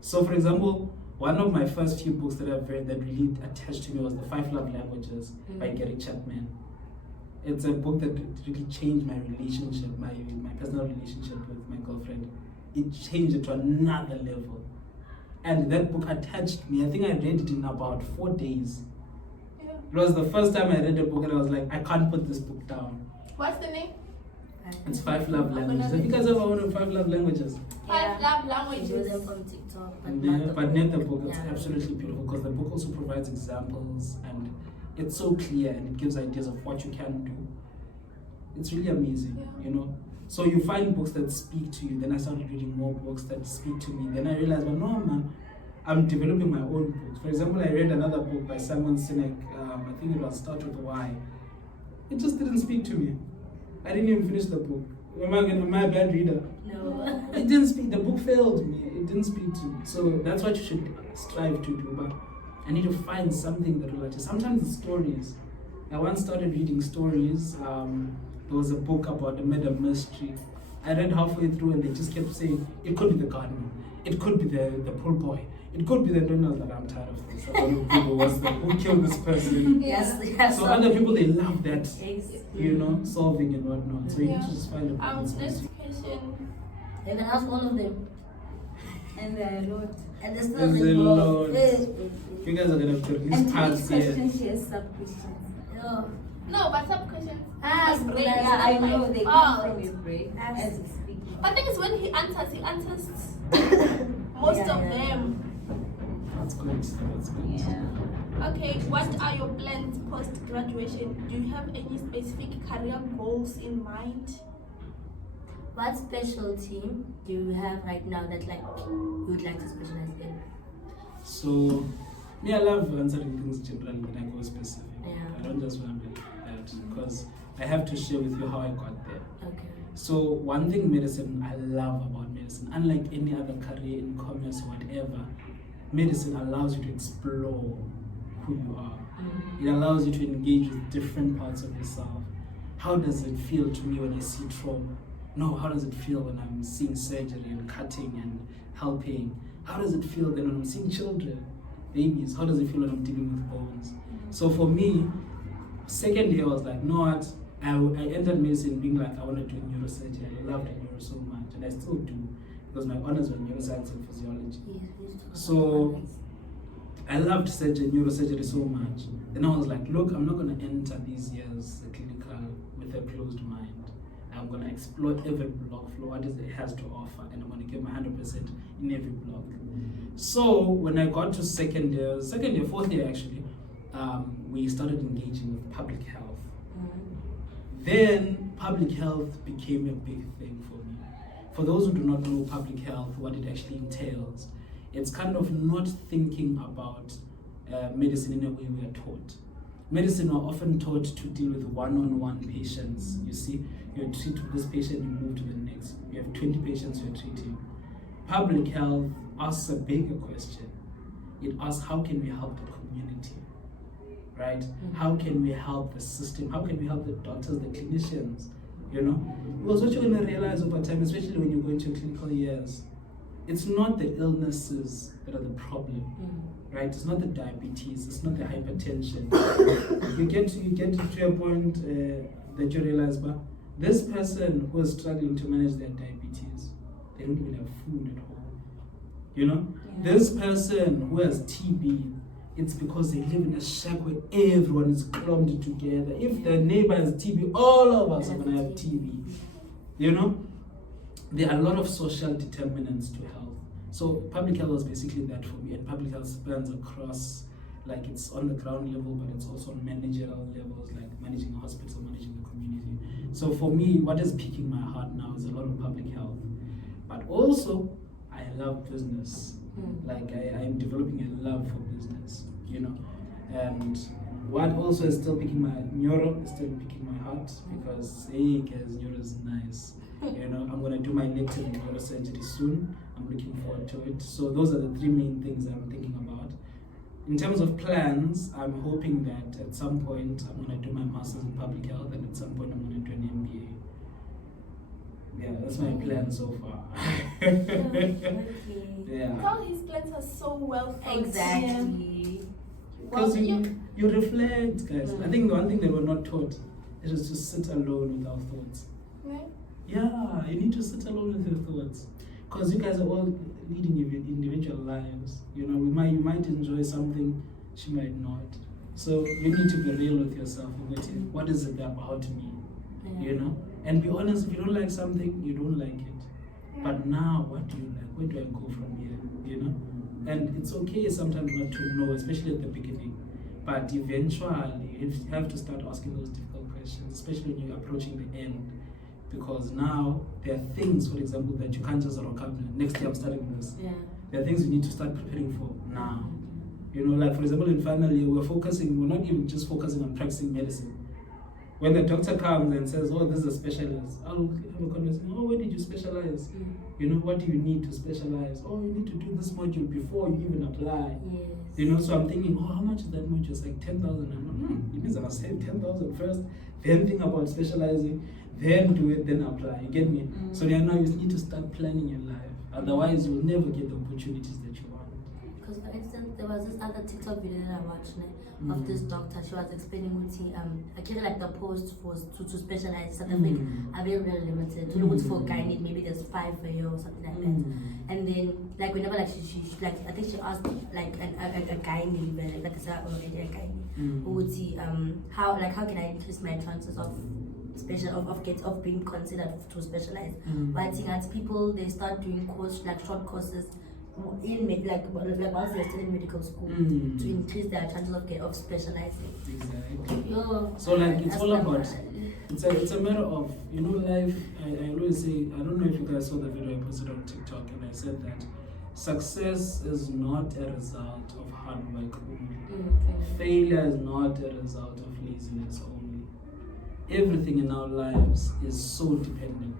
So for example, one of my first few books that I've read that really attached to me was The 5 Love Languages by Gary Chapman. It's a book that really changed my relationship, my personal relationship with my girlfriend. It changed it to another level. And that book attached me. I think I read it in about 4 days. Yeah. It was the first time I read a book and I was like, I can't put this book down. What's the name? It's 5 Love Languages. Have you guys ever heard of 5 Love Languages? 5 love I languages. do them from TikTok, but Yeah, not the but not the book. It's Yeah. absolutely beautiful because the book also provides examples and it's so clear and it gives ideas of what you can do. It's really amazing, you know. So you find books that speak to you. Then I started reading more books that speak to me. Then I realized, well, no, man, I'm developing my own books. For example, I read another book by Simon Sinek. I think it was Start With Why. It just didn't speak to me. I didn't even finish the book. Am I a bad reader? No. It didn't speak. The book failed me. It didn't speak to me. So that's what you should strive to do. But I need to find something that relates. Sometimes it's stories. I once started reading stories. There was a book about a murder mystery. I read halfway through and they just kept saying, it could be the gardener. It could be the poor boy. It could be the donor. That I'm tired of this. I want to Google who killed this person. Yes. So other people, they love that, Yes. you know, solving and whatnot. So you need to just find a book that Next speaks to you. question. You can ask all of them. And there are a lot. And there's still There's a involved. lot. You guys are gonna put these And parts each here. question shares sub-questions. No, but sub questions. Ah, My brain yeah, is Yeah, I not my know they fault. come from your brain as you speak. But the thing is, when he answers most Yeah, of yeah. them. That's good. That's good. Yeah. Okay, what are your plans post graduation? Do you have any specific career goals in mind? What specialty do you have right now that like you would like to specialize in? So, me, I love answering things generally when I go specific. Yeah. I don't just want to that because I have to share with you how I got there. Okay. So, one thing medicine I love about medicine, unlike any other career in commerce or whatever, medicine allows you to explore who you are. It allows you to engage with different parts of yourself. How does it feel to me when I see trauma? No, how does it feel when I'm seeing surgery and cutting and helping? How does it feel then when I'm seeing children? babies. How does it feel when I'm dealing with bones? So for me, second year I was like, no what? I entered medicine being like, I want to do neurosurgery. I loved neuro so much, and I still do because my honors were neuroscience and physiology. So I loved neurosurgery so much. Then I was like, look, I'm not going to enter these years clinical with a closed mind. I'm going to explore every block floor, what it has to offer, and I'm going to give my 100% in every block. So when I got to fourth year actually, we started engaging with public health. Then public health became a big thing for me. For those who do not know public health, what it actually entails, it's kind of not thinking about medicine in a way we are taught. Medicine are often taught to deal with one-on-one patients. You see, you treat this patient, you move to the next. You have 20 patients you're treating. Public health asks a bigger question. It asks, how can we help the community? Right? How can we help the system? How can we help the doctors, the clinicians? You know? Because what you're going to realize over time, especially when you go into clinical years, it's not the illnesses that are the problem, right? It's not the diabetes, it's not the hypertension. you get to a point that you realize, but this person who is struggling to manage their diabetes, they don't even have food at home. You know? Yeah. This person who has TB, it's because they live in a shack where everyone is clumped together. If the neighbor has TB, all of us are going to have TB. You know? There are a lot of social determinants to health. So public health is basically that for me, and public health spans across, like it's on the ground level, but it's also on managerial levels, like managing a hospital, managing the community. So for me, what is piquing my heart now is a lot of public health. But also, I love business. Like I'm developing a love for business, you know. And what also is still picking my neuro is still picking my heart, because hey guys, neuro is nice. You know, I'm gonna do my elective in neurosurgery soon. I'm looking forward to it. So those are the three main things I'm thinking about. In terms of plans, I'm hoping that at some point I'm gonna do my master's in public health, and at some point I'm gonna do an MBA. Yeah, that's my plan so far. Yeah. All his plans are so well thought. Exactly. Because you reflect, guys. I think the one thing that we're not taught is to sit alone with our thoughts. Right? Yeah, you need to sit alone with your thoughts. Because you guys are all leading individual lives. You know, you might enjoy something, she might not. So you need to be real with yourself. What is it about me? Yeah. You know? And be honest, if you don't like something, you don't like it. Yeah. But now, what do you like? Where do I go from here? You know? And it's okay sometimes not to know, especially at the beginning. But eventually, you have to start asking those difficult questions, especially when you're approaching the end. Because now, there are things, for example, that you can't just rock up. Next year I'm starting this. Yeah. There are things you need to start preparing for now. You know, like for example, in final year, we're not even just focusing on practicing medicine. When the doctor comes and says, oh, this is a specialist, I'll have a conversation, oh, where did you specialize? You know, what do you need to specialize? Oh, you need to do this module before you even apply. Yes. You know, so I'm thinking, oh, how much is that module? It's like 10,000. It means I must save 10,000 first, then think about specializing, then do it, then apply. You get me? So now you need to start planning your life. Otherwise, you'll never get the opportunities that you want. Because for instance, there was this other TikTok video that I watched of this doctor. She was explaining what I feel like the post for to specialize South Africa are very, very limited. You know, what's for gynae, maybe there's 5 for you or something like that. And then like whenever like she like I think she asked like a gynae, like it's already a gynae, who would see how can I increase my chances of of being considered to specialize. But as people, they start doing short courses in once they're still in medical school to increase their chances of specializing. Exactly. So like it's all about it's a matter of, you know, life. I always say, I don't know if you guys saw the video I posted on TikTok, and I said that success is not a result of hard work only. Failure is not a result of laziness only. Everything in our lives is so dependent.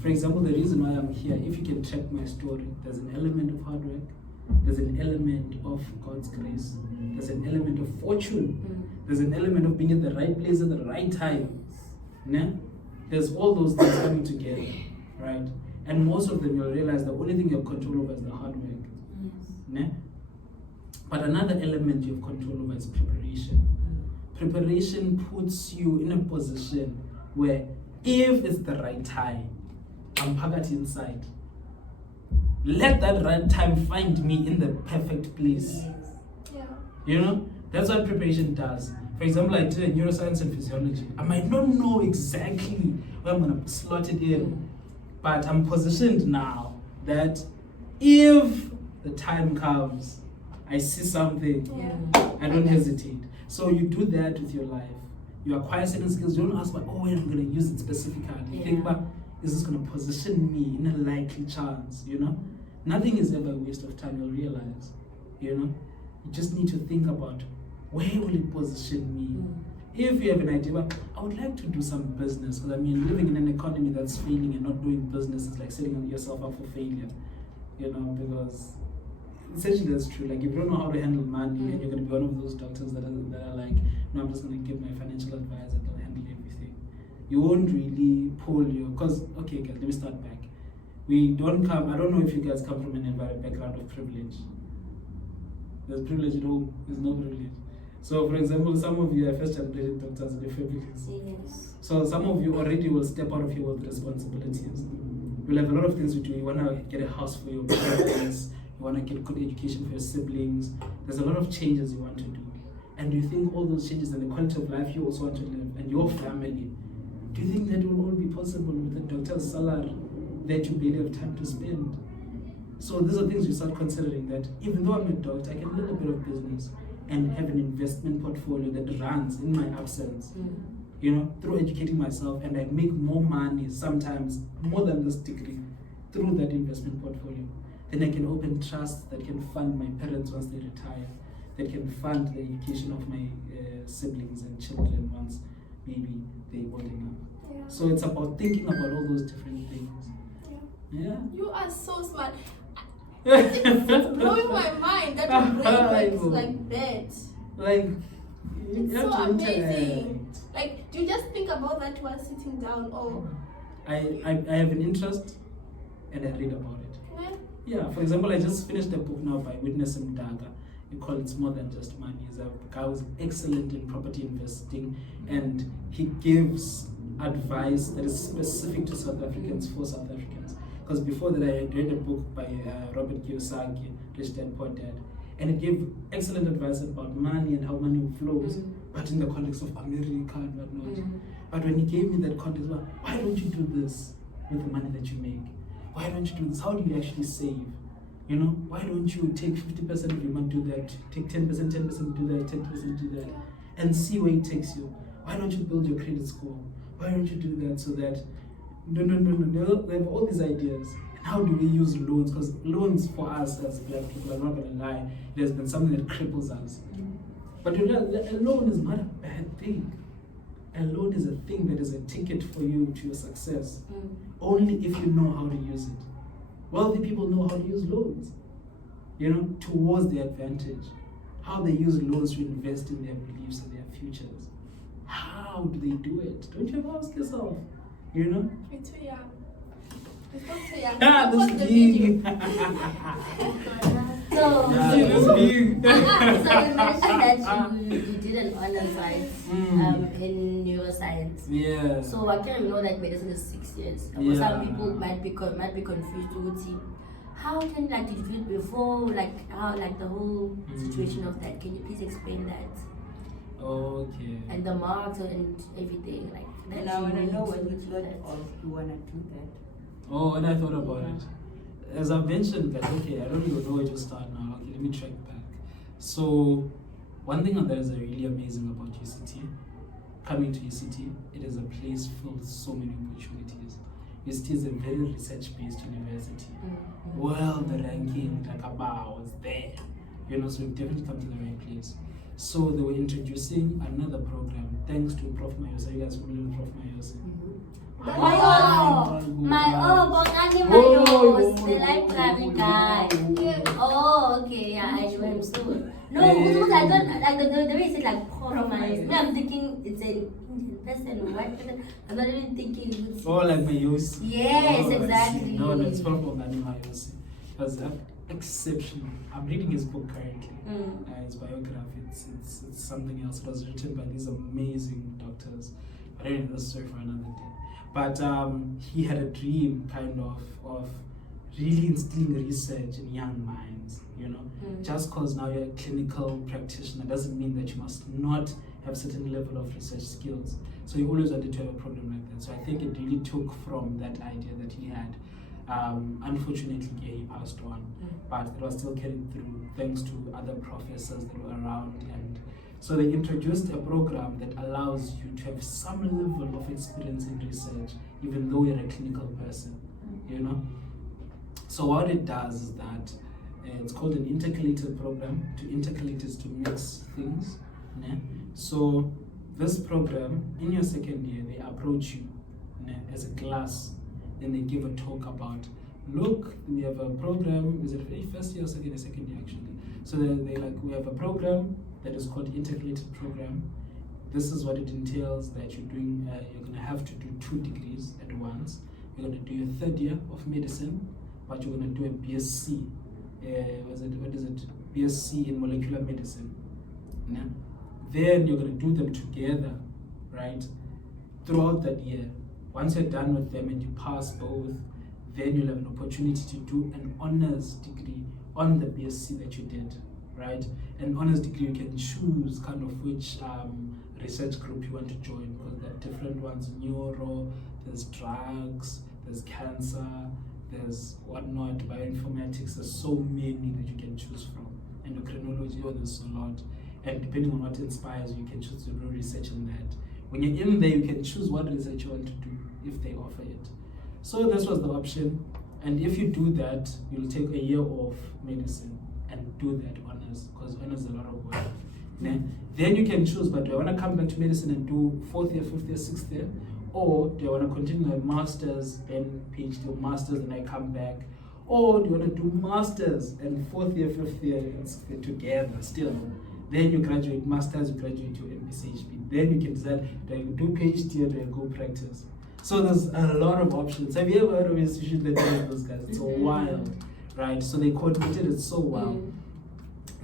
For example, the reason why I'm here, if you can track my story, there's an element of hard work, there's an element of God's grace, there's an element of fortune, there's an element of being at the right place at the right time. There's all those things coming together, right? And most of them you'll realize the only thing you have control over is the hard work. But another element you have control over is preparation. Preparation puts you in a position where if it's the right time, I'm packed inside. Let that right time find me in the perfect place. Yeah. You know, that's what preparation does. For example, I did neuroscience and physiology. I might not know exactly where I'm gonna slot it in, but I'm positioned now that if the time comes, I see something, I don't hesitate. So you do that with your life. You acquire certain skills. You don't ask, oh, when I'm gonna use it specifically. You think, but is this gonna position me in a likely chance? You know, nothing is ever a waste of time. You'll realize. You know, you just need to think about where will it position me. If you have an idea, well, I would like to do some business, because I mean, living in an economy that's failing and not doing business is like setting yourself up for failure. You know, because essentially that's true. Like if you don't know how to handle money, and you're going to be one of those doctors that are like, no, I'm just going to give my financial advisor that'll handle everything. You won't really pull your, because, okay guys, let me start back. We don't come, I don't know if you guys come from an background of privilege. There's privilege at home, there's no privilege. So for example, some of you are first generation doctors in the families. Yes. So some of you already will step out of here with responsibilities. You'll have a lot of things to do. You want to get a house for your parents, you want to get good education for your siblings. There's a lot of changes you want to do. And do you think all those changes and the quality of life you also want to live and your family, do you think that will all be possible with a doctor's salary that you barely have time to spend? So these are things you start considering, that even though I'm a doctor, I can build a bit of business and have an investment portfolio that runs in my absence. You know, through educating myself, and I make more money, sometimes more than this degree, through that investment portfolio. Then I can open trusts that can fund my parents once they retire, that can fund the education of my siblings and children once maybe they're old enough. Yeah. So it's about thinking about all those different things. Yeah. You are so smart. It's blowing my mind that your brain works like that. Like, It's you so have to amazing. Like, do you just think about that while sitting down, or? I have an interest and I read about it. Yeah, for example, I just finished a book now by Witness Mdaga. You call it More Than Just Money. He's a guy who's excellent in property investing, and he gives advice that is specific to South Africans for South Africans. Because before that, I had read a book by Robert Kiyosaki, Rich Dad Poor Dad, and it gave excellent advice about money and how money flows, but in the context of America and whatnot. But when he gave me that context, well, why don't you do this with the money that you make? Why don't you do this? How do you actually save? You know, why don't you take 50% of your money, do that, take 10%, 10% do that, 10% do that, and see where it takes you? Why don't you build your credit score? Why don't you do that so that, no, they have all these ideas. And how do we use loans? Because loans for us as black people, I'm not going to lie, it has been something that cripples us. But you know, a loan is not a bad thing. A loan is a thing that is a ticket for you to your success, only if you know how to use it. Wealthy people know how to use loans, you know, towards their advantage. How they use loans to invest in their beliefs and their futures. How do they do it? Don't you ever ask yourself? You know? It's too young. It's not too young. Ah, Pause this the big. video. So, This big. so you mentioned that you did an honors, right? In neuroscience. Yeah. So I can know that medicine is 6 years. Yeah. Some people might be confused with it. How can, like, did you do it before? Like, how, like, the whole situation of that? Can you please explain that? Okay. And the marks and everything, like. And I want to know when you thought of you want to do that. Oh, and I thought about it. As I mentioned, that okay, I don't even know where to start now. Okay, let me track back. So, one thing that is really amazing about UCT, coming to UCT, it is a place filled with so many opportunities. UCT is a very research-based university. Well, the ranking, like about, was there. You know, so we've definitely come to the right place. So they were introducing another program, thanks to Prof. Mayosa. You guys familiar with Prof. Mayosa? Wow. Bongani Mayos, the library guy. Oh, okay, yeah, I know him so. No, because I don't, like, the way you said, like, Mayos. I'm thinking it's a Indian person or white person. I'm not even thinking it's. Oh, like Mayosi. Yes, Oh, exactly. No, it's Prof. Bongani Mayosi. Because exceptional. I'm reading his book currently, his biography. It's something else. It was written by these amazing doctors. But anyway, that's a story for another day. But he had a dream kind of really instilling research in young minds, you know. Just because now you're a clinical practitioner doesn't mean that you must not have certain level of research skills. So he always wanted to have a program like that. So I think it really took from that idea that he had. Unfortunately, yeah, he passed on, but it was still carried through thanks to other professors that were around. And so they introduced a program that allows you to have some level of experience in research, even though you're a clinical person, you know. So what it does is that it's called an intercalated program. To intercalate is to mix things. Ne? So this program, in your second year, they approach you as a class. Then they give a talk about, look, we have a program. Is it first year or second year? Second year, actually. So they like, we have a program that is called intercalated program. This is what it entails, that you're doing. You're going to have to do 2 degrees at once. You're going to do your 3rd year of medicine, but you're going to do a BSc. What is it? BSc in molecular medicine. Yeah? Then you're going to do them together, right? Throughout that year. Once you're done with them and you pass both, then you'll have an opportunity to do an honors degree on the BSc that you did, right? An honors degree, you can choose kind of which research group you want to join, because there are different ones: neuro, there's drugs, there's cancer, there's whatnot, bioinformatics. There's so many that you can choose from. Endocrinology, there's a lot. And depending on what inspires you, you can choose to do research in that. When you're in there, you can choose what research you want to do if they offer it. So this was the option. And if you do that, you'll take a year of medicine and do that honors, because honors is a lot of work. Then you can choose, but do I want to come back to medicine and do 4th year, 5th year, 6th year? Or do I want to continue my master's, then PhD or master's, and I come back? Or do you want to do master's and 4th year, 5th year, and 6th year together still? Then you graduate master's, you graduate your MPCHP. Then you can decide, do I do PhD or do I go practice? So there's a lot of options. Have you ever heard of institutions that do those guys? It's so wild, right? So they coordinated it so well.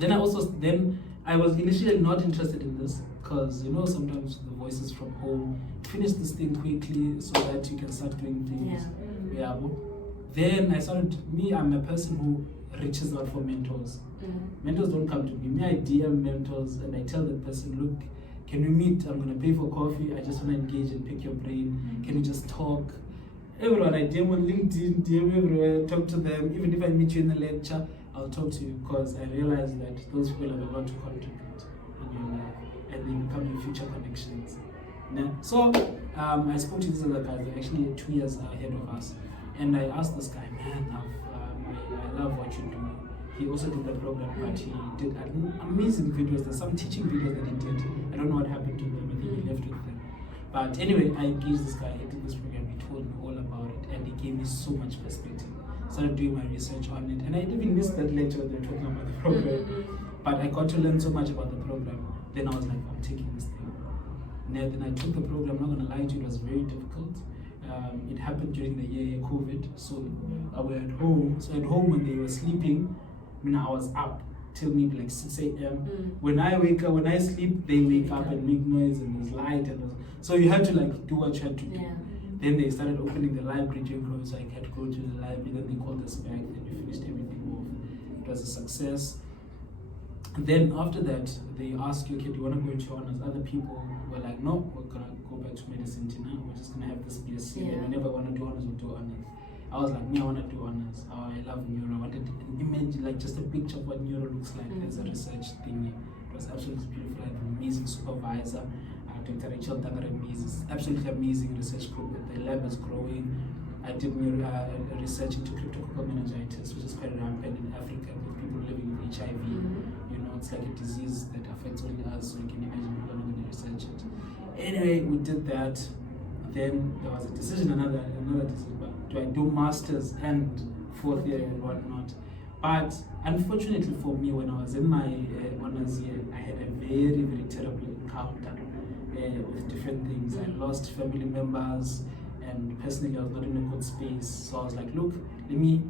Then I was initially not interested in this, because you know, sometimes the voices from home, finish this thing quickly so that you can start doing things. Yeah. Then I started, I'm a person who reaches out for mentors. Mentors don't come to me. I DM mentors and I tell the person, look, can we meet? I'm going to pay for coffee. I just want to engage and pick your brain. Can we just talk? Everyone, I DM on LinkedIn, DM everywhere, talk to them. Even if I meet you in a lecture, I'll talk to you, because I realize that those people have a lot to contribute in your life, and they become your future connections. So I spoke to these other guys. They're actually 2 years ahead of us. And I asked this guy, man, I love what you do. He also did the program, but he did amazing videos. There's some teaching videos that he did. I don't know what happened to them. I think he left with them. But anyway, I engaged this guy. He did this program. He told me all about it, and he gave me so much perspective. Started doing my research on it, and I even missed that lecture when they were talking about the program. But I got to learn so much about the program. Then I was like, I'm taking this thing. Then I took the program. I'm not gonna lie to you, it was very difficult. It happened during the year COVID, so I was at home. So at home, when they were sleeping, I was up till maybe like 6 a.m. When I wake up, when I sleep, they wake up and make noise, and there's light, and so you had to like do what you had to do. Then they started opening the library during COVID, so I had to go to the library. Then they called us back. Then we finished everything off. It was a success. And then after that, they asked you, okay, do you want to go into honors? Other people were like, no, we're gonna go back to medicine now. We're just gonna have this BSc. And whenever I want to do honors, we'll do honors. I was like, I want to do honors. I love neuro. I wanted an image, like just a picture of what neuro looks like as a research thing. It was absolutely beautiful. I had an amazing supervisor, Dr. Rachel Dangaremis. It's absolutely amazing research group. The lab is growing. I did research into cryptococcal meningitis, which is quite rampant in Africa with people living with HIV. You know, it's like a disease that affects only us, so you can imagine people are not going to research it. Anyway, we did that. Then there was a decision, another decision. Do I do masters and 4th year and whatnot? But unfortunately for me, when I was in my honors year, I had a very, very terrible encounter with different things. I lost family members, and personally I was not in a good space. So I was like, look, let me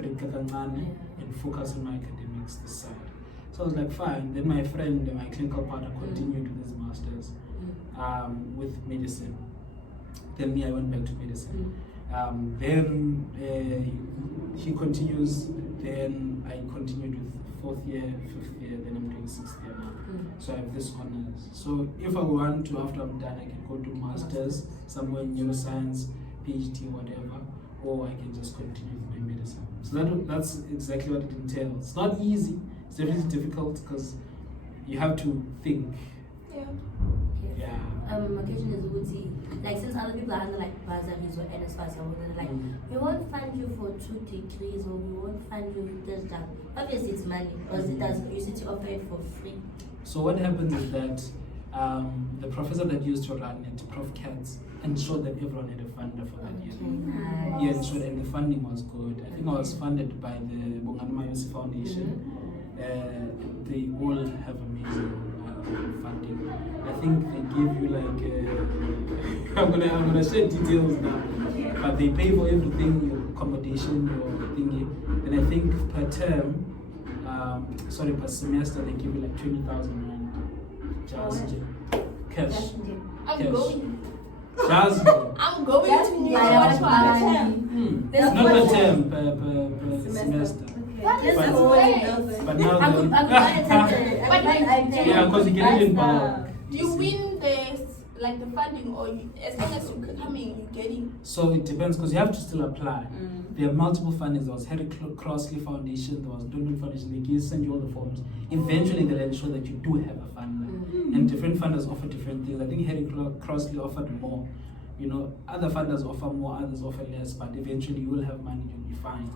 break kancane and focus on my academics this side. So I was like, fine. Then my friend, my clinical partner, continued with his masters with medicine. Then me, I went back to medicine. Then he continues. Then I continued with 4th year, 5th year. Then I'm doing 6th year now. So I have this honors. So if I want to, after I'm done, I can go do masters somewhere in neuroscience, PhD, whatever, or I can just continue with my medicine. So that's exactly what it entails. It's not easy. It's definitely difficult because you have to think. Yeah. Yeah. My question is, Uzi, like since other people are under like bursaries or NSFAS or whatever, like we won't fund you for 2 degrees or we won't fund you this, that. Obviously it's money, because it does UCT offer it for free. So what happens is that the professor that used to run it, Prof. Katz, ensured that everyone had a funder for that year. Nice. He ensured, and the funding was good. I think I was funded by the Bonganuma Foundation. They all have amazing funding. I think they give you like I'm gonna share details now, but they pay for everything, your accommodation, your thingy. And I think per term, per semester, they give you like 20,000 rand just cash. I'm going. Just I'm going to New Yeah, York. That's not a what- term per semester. That is But- way. But now I could yeah, because you get it in bulk. Do you win the funding, or as long as you're coming, you're getting? So it depends, because you have to still apply. There are multiple fundings. There was Harry Crossley Foundation, there was Donald Foundation. They give send you all the forms. Eventually, they'll ensure that you do have a funder. And different funders offer different things. I think Harry Crossley offered more. You know, other funders offer more, others offer less. But eventually, you will have money. You'll be fine.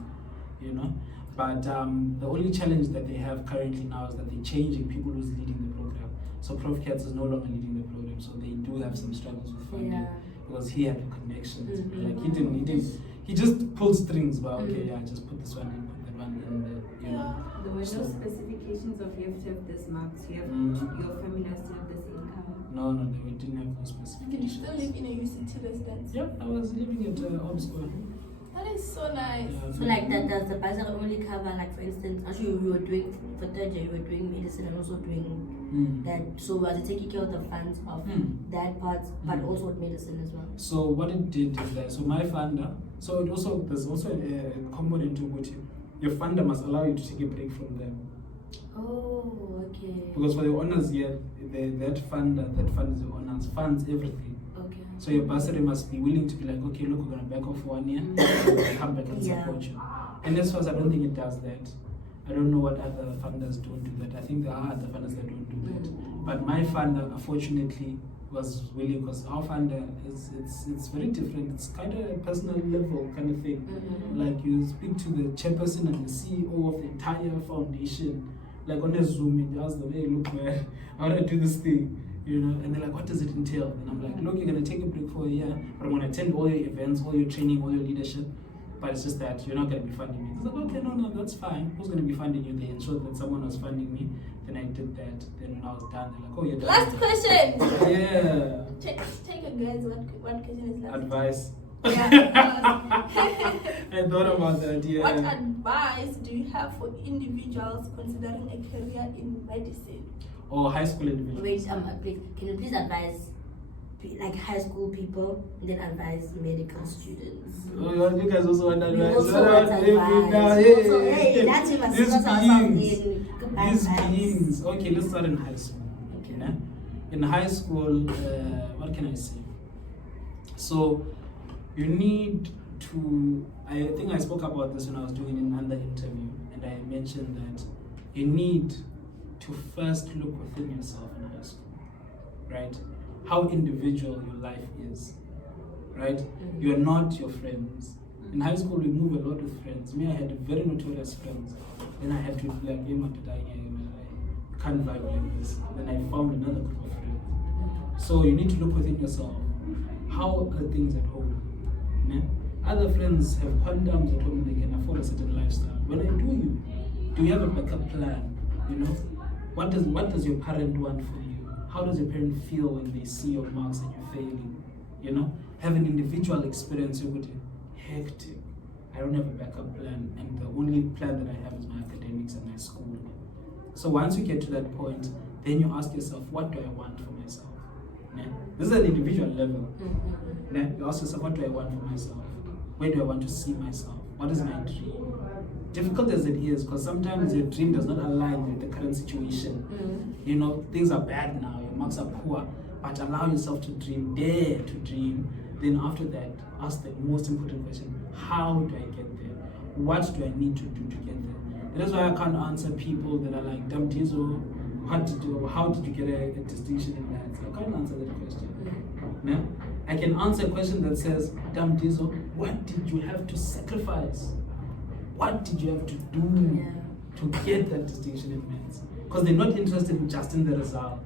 You know. But the only challenge that they have currently now is that they're changing people who's leading the program. So Prof. Katz is no longer leading the program, so they do have some struggles with funding because he had the connections. Like he just pulled strings. But okay, yeah, just put this one in, put that one in. You know. There were no specifications of you have to have this marks, you have your family has to have this income. No, we didn't have those Did you still specifications. live in a UCT residence? Yep, I was living at Old Square. That is so nice. So like that, does the bursary only cover, like for instance, actually you were doing, for 3rd year you were doing medicine and also doing that, so was it taking care of the funds of that part, but also with medicine as well? So what it did is that, so my funder, so it also, there's also a component to which your funder must allow you to take a break from them. Oh, okay. Because for the honors year, that funder that funds the honors funds everything. Okay. So your bursary must be willing to be like, okay, look, we're gonna back off for 1 year, we'll come back and support you. And as far as I don't think it does that. I don't know what other funders don't do that. I think there are other funders that don't do that. But my funder, unfortunately, was willing, because our funder it's very different. It's kind of a personal level kind of thing. Like you speak to the chairperson and the CEO of the entire foundation, like on a Zoom, and you ask them, hey, look, man, how do I do this thing? You know, and they're like, what does it entail? And I'm like, look, you're gonna take a break for a year, but I'm gonna attend all your events, all your training, all your leadership. But it's just that you're not gonna be funding me. It's like, okay, no, that's fine. Who's gonna be funding you? They ensured that someone was funding me. Then I did that. Then when I was done, they're like, oh, you're done. Last question. Yeah. Take a guess. What question is last? Advice. Yeah. I thought about that. Yeah. What advice do you have for individuals considering a career in medicine? Or high school individuals. Wait, can you please advise like high school people and then advise medical students? Oh, you guys also want We advice. also want advice. Also, hey, that's if I These discuss ourselves beings. in goodbye These advice. beings. Okay, let's start in high school. Okay. Nah? In high school, what can I say? So, you need to. I think I spoke about this when I was doing another interview, and I mentioned that you need to first look within yourself in high school, right? How individual your life is, right? You're not your friends. In high school, we move a lot with friends. Me, I had very notorious friends. Then I had to be like, I can't vibe like this. Then I found another group of friends. So you need to look within yourself. How are things at home? Yeah? Other friends have quantums at home, they can afford a certain lifestyle. When I do you have a backup plan? You know? What does your parent want for you? How does your parent feel when they see your marks and you're failing? You know? Have an individual experience, you're good, hectic. I don't have a backup plan, and the only plan that I have is my academics and my school. So once you get to that point, then you ask yourself, what do I want for myself? Yeah? This is an individual level. Yeah? You ask yourself, what do I want for myself? Where do I want to see myself? What is my dream? Difficult as it is, because sometimes your dream does not align with the current situation. You know, things are bad now, your marks are poor, but allow yourself to dream, dare to dream. Then after that, ask the most important question, how do I get there? What do I need to do to get there? That is why I can't answer people that are like, TaMdizo, how did you get a distinction in maths? I can't answer that question. No? I can answer a question that says, TaMdizo, what did you have to sacrifice? What did you have to do to get that distinction in maths? Because they're not interested in just in the result.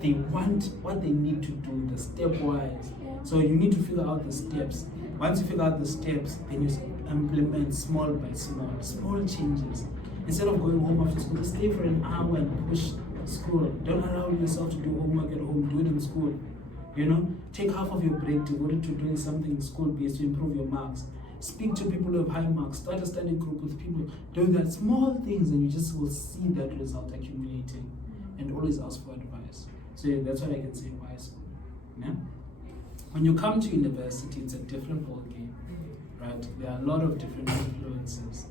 They want what they need to do, the stepwise. So you need to figure out the steps. Once you figure out the steps, then you implement small by small changes. Instead of going home after school, just stay for an hour and push school. Don't allow yourself to do homework at home, do it in school. You know, take half of your break devoted to doing something school-based to improve your marks. Speak to people who have high marks. Start a study group with people. Do that small things, and you just will see that result accumulating. And always ask for advice. So yeah, that's what I can say. Why school? Yeah? When you come to university, it's a different ball game, right? There are a lot of different influences,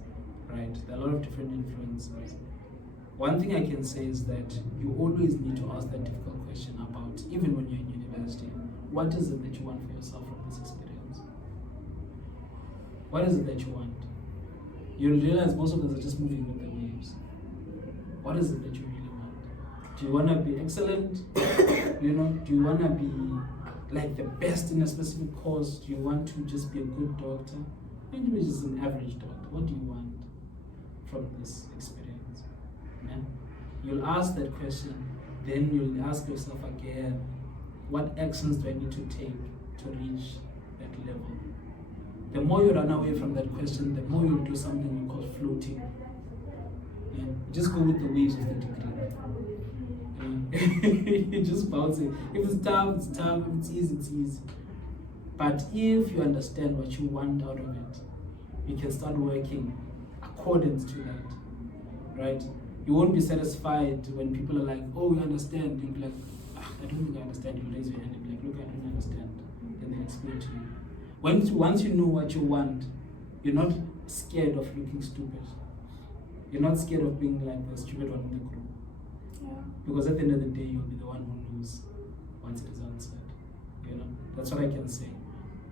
right? There are a lot of different influences. One thing I can say is that you always need to ask that difficult question about, even when you're in university, what is it that you want for yourself from this experience? What is it that you want? You'll realize most of us are just moving with the waves. What is it that you really want? Do you want to be excellent? You know, do you want to be like the best in a specific course? Do you want to just be a good doctor? Maybe just an average doctor. What do you want from this experience? Yeah? You'll ask that question, then you'll ask yourself again, what actions do I need to take to reach that level? The more you run away from that question, the more you'll do something we call floating. Yeah? Just go with the waves of the degree. You just bounce it. If it's tough, it's tough. If it's easy, it's easy. But if you understand what you want out of it, you can start working according to that, right? You won't be satisfied when people are like, oh, we understand. You'll be like, I don't think I understand. You raise your hand and be like, look, I don't understand. Then they explain to you. Once you know what you want, you're not scared of looking stupid. You're not scared of being like the stupid one in the group. Because at the end of the day, you'll be the one who knows once it is answered. You know, that's what I can say.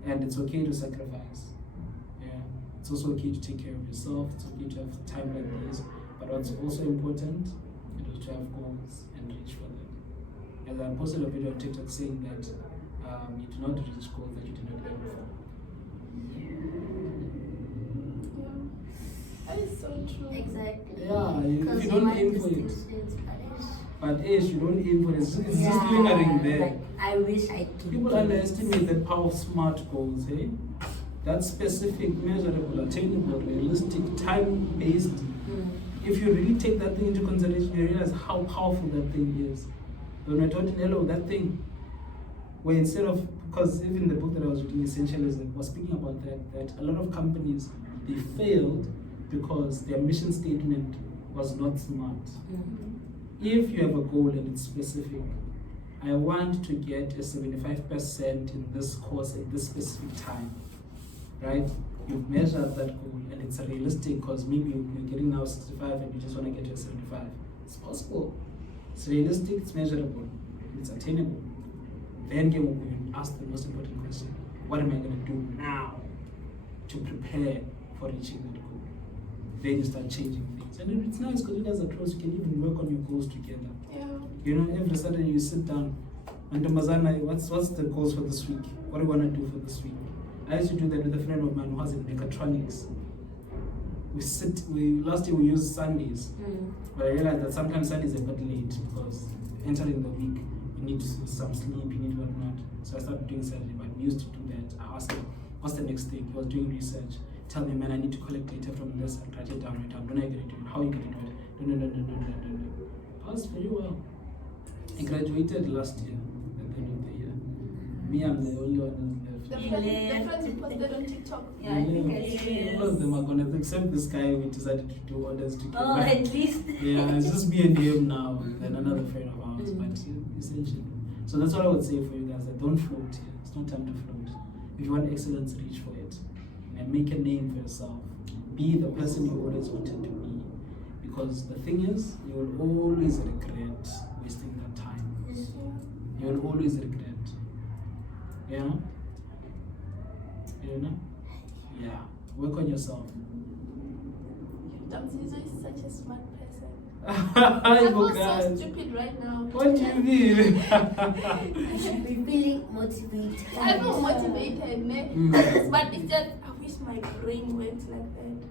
And it's okay to sacrifice. Yeah, it's also okay to take care of yourself. It's okay to have time like this. But what's also important is to have goals and reach for them. As I posted a video on TikTok saying that you do not reach goals that you did not aim for. That is so true. Exactly. Yeah, if you don't aim for it. But you don't aim for it. It's just lingering there. Like, I wish I could. People underestimate the power of SMART goals, eh? That's specific, measurable, attainable, realistic, time-based. If you really take that thing into consideration, you realize how powerful that thing is. When I taught in Hello, that thing, where instead of, because even the book that I was reading, Essentialism, was speaking about that a lot of companies, they failed because their mission statement was not smart. If you have a goal and it's specific, I want to get a 75% in this course at this specific time, right? You've measured that goal and it's realistic because maybe you're getting now 65 and you just want to get to a 75. It's possible. It's realistic, it's measurable, it's attainable. Then you ask the most important question, what am I going to do now to prepare for reaching that goal? Then you start changing things. And it's nice because you guys are close, you can even work on your goals together. Yeah. You know, every Saturday you sit down, and Mazana, what's the goals for this week? What do you want to do for this week? I used to do that with a friend of mine who has in mechatronics. Last year we used Sundays, but I realized that sometimes Sundays are a bit late because entering the week, you need some sleep, you need whatnot. So I started doing Saturday, but we used to do that. I asked him, what's the next thing? He was doing research. Tell me, man, I need to collect data from this and write it down. When are you going to do it? How are you going to do it? No. Passed very well. I graduated last year, at the end of the year. Me, I'm the only one who's left. The He friends left. you posted on TikTok. Yeah, I think I see. All of them are gonna, except this guy we decided to do orders together. Oh, at least. Yeah, it's just me and him now, and another friend of ours, but essentially. So that's what I would say for you guys, that don't float here. It's not time to float. If you want excellence, reach for it. And make a name for yourself. Be the person you always wanted to be. Because the thing is, you will always regret wasting that time. You will always regret. You know? You know? Yeah. Work on yourself. TaMdizo is such a smart person. I I feel so stupid right now. What do you mean? You should be feeling motivated. I feel motivated, ne? Mm. But it's just, I wish my brain works like that.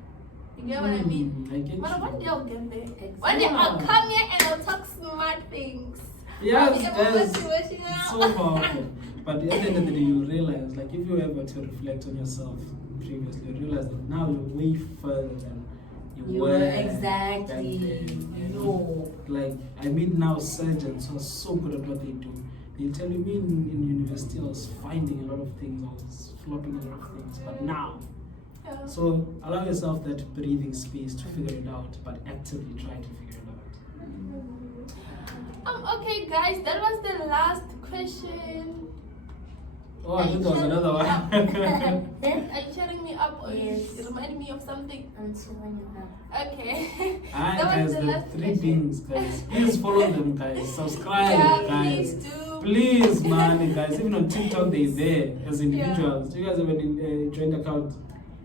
You get what I mean? I get But you. one day I'll get there. Exactly. One day I'll come here and I'll talk smart things. Yes, I'll guys. be motivational. So powerful. But at the end of the day, you realize, like, if you were ever to reflect on yourself previously, you realize that now you're way further than you were. Exactly. back then, you know? No. Like, I meet now surgeons who are so good at what they do. They tell you, me in university, I was finding a lot of things, I was flopping a lot of things, but now. Yeah. So allow yourself that breathing space to figure it out, but actively try to figure it out. Okay, guys, that was the last question. Oh, I think there was another one. Are you cheering me up or Yes. you remind me of something? I'm cheering you up. Okay. Alright, That guys, was the the last 3 question. things, guys. Please follow them, guys. Subscribe, Yeah, guys. please do. Please, man, guys. Even on TikTok, they're there as individuals. Do you guys have a joint account?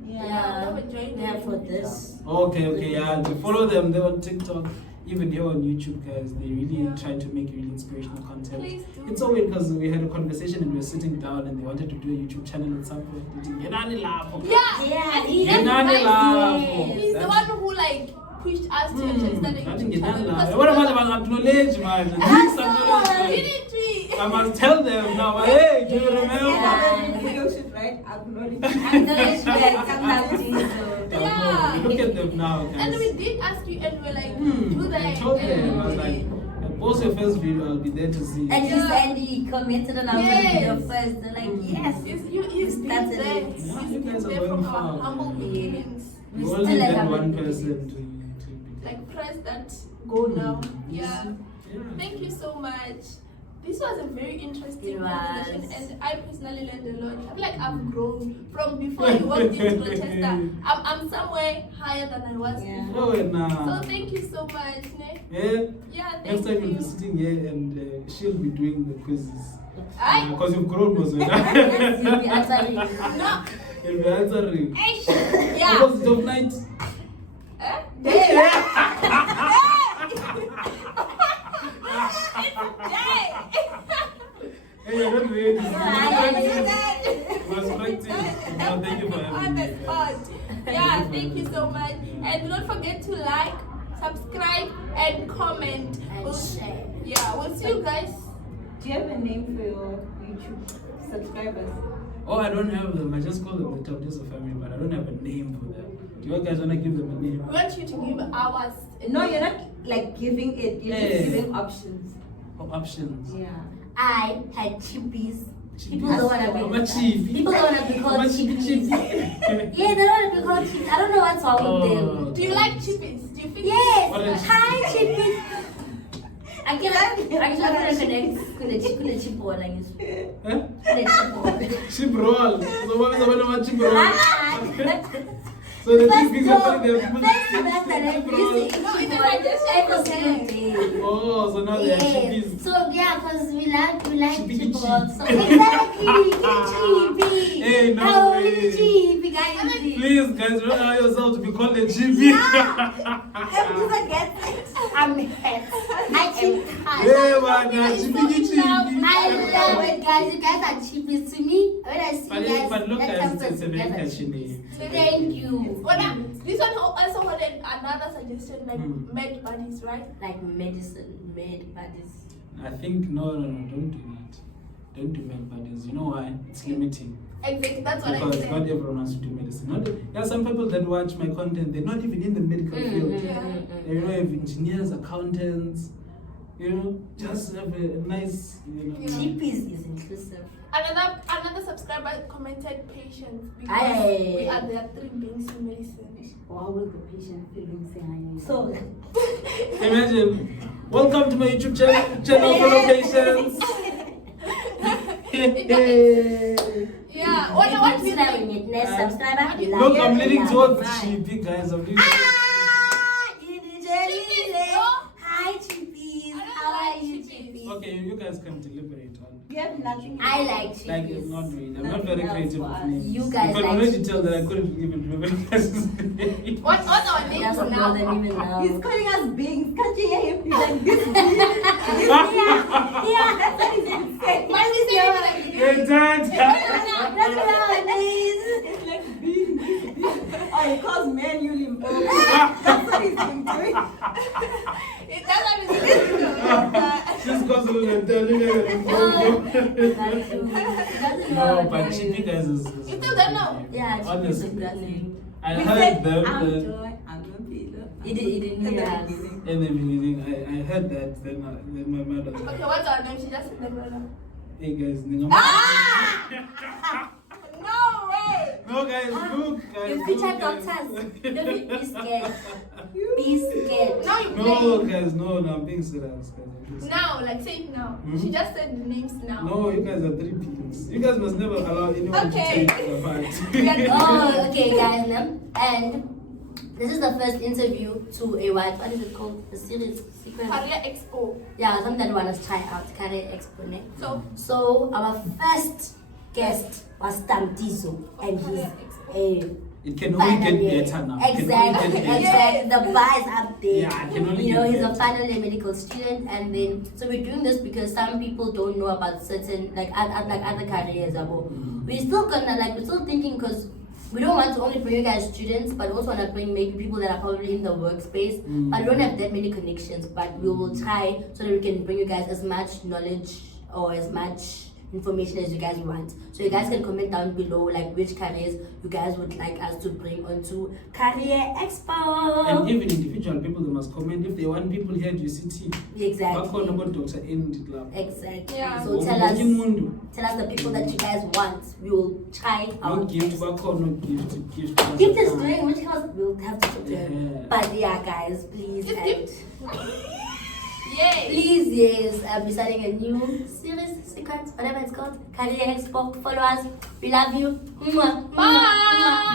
Yeah, Yeah, we have a joint yeah, for account. this. Okay, yeah. To follow them, they're on TikTok. Even here on YouTube, guys, they really try to make really inspirational content. Please do. It's so weird because we had a conversation and we were sitting down and they wanted to do a YouTube channel at some point. Yenani lapho. Yeah, Yeah, and he- that's Yenani nice. lapho. He's the one who like pushed us to actually start a I think YouTube channel. Yenani lapho. because What about acknowledge, man? That's Please all. acknowledge. Didn't we? I must tell them now. Hey, do you remember? Yeah. Video should write acknowledge. Acknowledge that TaMdizo. Yeah. Look at them now, guys. And we did ask you and we're like, do that. I told and them, I was like, post your first video, I'll be there to see. And you Yeah. said he commented on our Yes. video first. They're like, yes. He's been That's there. it. He's Yeah, you been guys are there going from our far, humble man. beginnings. We You still only have get a one big person to Like press that go now. Yeah. Yeah. Thank you so much. This was a very interesting It conversation, was. and I personally learned a lot. I feel like I've grown from before you walked into Rochester. I'm somewhere higher than I was Yeah. before. Oh, now. So thank you so much, ne? Yeah. Yeah, Next thank time you'll you. be sitting here and she'll be doing the quizzes. Aye. Because you've grown, also. Yes, you'll be answering. No. You'll be answering. Eish. What Yeah. was the night? Eh? Hey, you're not ready. I Was practice. No, thank you for having On me. the spot. Yeah, thank you so much. And don't forget to like, subscribe, and comment. And share. Yeah, we'll see you guys. Do you have a name for your YouTube subscribers? Oh, I don't have them. I just call them the TaMdizo family, but I don't have a name for them. Do you guys want to give them a name? We want you to give ours. No, you're not like giving it. You're Yeah. just giving options. Or options? Yeah. I had chippies. People Chippies. don't want to I'm a be chief. People don't want to be I'm called a chief. chippies. Yeah, they don't want to be called chippies. I don't know what's wrong with them. Do you like chippies? Do you think What Yes. is- Hi, chippies. I can connect with a chip ball like this. Huh? With a chip ball. Chip roll. So what is the chip roll? Ah. So the First chippies job, are putting their first semester, they chip roll. used to eat No, chip it's ball like this every every single day. Oh, so now they are Yes. chippies. So yeah, because we like Chippy chip chip. balls. So exactly, chippy. Hey, no How way. chippy guys? Please, guys, don't allow yourself to be called a chippy. Everyone gets it. I'm hit. I chip. Hey, man, you're It's chippy so chippy. I love it, guys. You guys are chippies to me. When I see But, guys, but look, that guys, comes it's a as very guys are catchy chippies. name. Thank you. This one also wanted another suggestion, like med buddies, right? Like medicine, med buddies. I think, no, don't do that. Don't do med buddies. You know why? It's limiting. Exactly, that's what I Because said. not everyone wants to do medicine. There are some people that watch my content, they're not even in the medical field. You know, have engineers, accountants, you know, just have a nice, you know. Yeah. Chippies is inclusive. Another subscriber commented patience because Aye. we are the three beings in medicine. How will the patient feel when say hi? So, Imagine, welcome to my YouTube channel fellow patients. Yeah, what do you think? subscriber, you Look, like I'm it, leaning you towards like it. Chippy, guys. I'm leaning. Hi, Chippies. I don't How are like you, chippies. Chippies? Okay, you guys can deliberate on. You have nothing. I like Like, it's Chippies. not really. I'm not very Nothing else creative for with us. names. You guys can like already Chippies. tell that I couldn't even remember you guys' name. What's our names That's more than now? even now. He's calling us beings. Can't you hear him? He's like this being. Yeah, That's what he's been saying. Why we say it like Hey, Dad. that's what I need. It's like being. Oh, he calls men you limbo. That's what he's been doing. That's what we say. Just goes on and telling No, No, but Chippy, guys, is You still don't know? Yeah, Chippies is a honestly, good name. I We heard said, them. I'm Joy, I'm no Peter. He didn't hear us. In the beginning, I heard that. Then my mother. Okay, what's our name? She just said that. Hey guys, nigga. No way! No guys, look guys. You look, feature guys. doctors. Don't be scared. Be scared. Now you play. No guys, no, I'm being serious, guys. I'm being serious. Now, like say it now. Hmm? She just said the names now. No, you guys are 3 peons. You guys must never allow anyone Okay. to take the part. Oh, okay, guys. And this is the first interview to a what is it called? The series secret. Career Expo. Yeah, something that we want to try out. Career Expo. Ne? So our first guest was TaMdizo, and he's a It can only get better now. It can only exactly, get better. exactly. The bar is up there. Yeah, it can only You know, get he's a better. final year medical student, and then so we're doing this because some people don't know about certain like other careers. We're still we're still thinking because we don't want to only bring you guys students, but we also want to bring maybe people that are probably in the workspace, but we don't have that many connections. But we will try so that we can bring you guys as much knowledge or as much information as you guys want. So you guys can comment down below like which careers you guys would like us to bring onto Career Expo. And even individual people, they must comment if they want people here at UCT. Exactly. Back on about Dr. N. Lab. Exactly. Yeah. So tell us the people that you guys want. We will try No our gift, best. back on, no gift. Gift is doing which house we'll have to talk to him. Yeah. But yeah, guys, please. Gift, and gift. Yay! Please, yes, I'll be starting a new series, sequence, whatever it's called. Career Expo. Follow us. We love you. Mwah, mwah, Bye. mwah.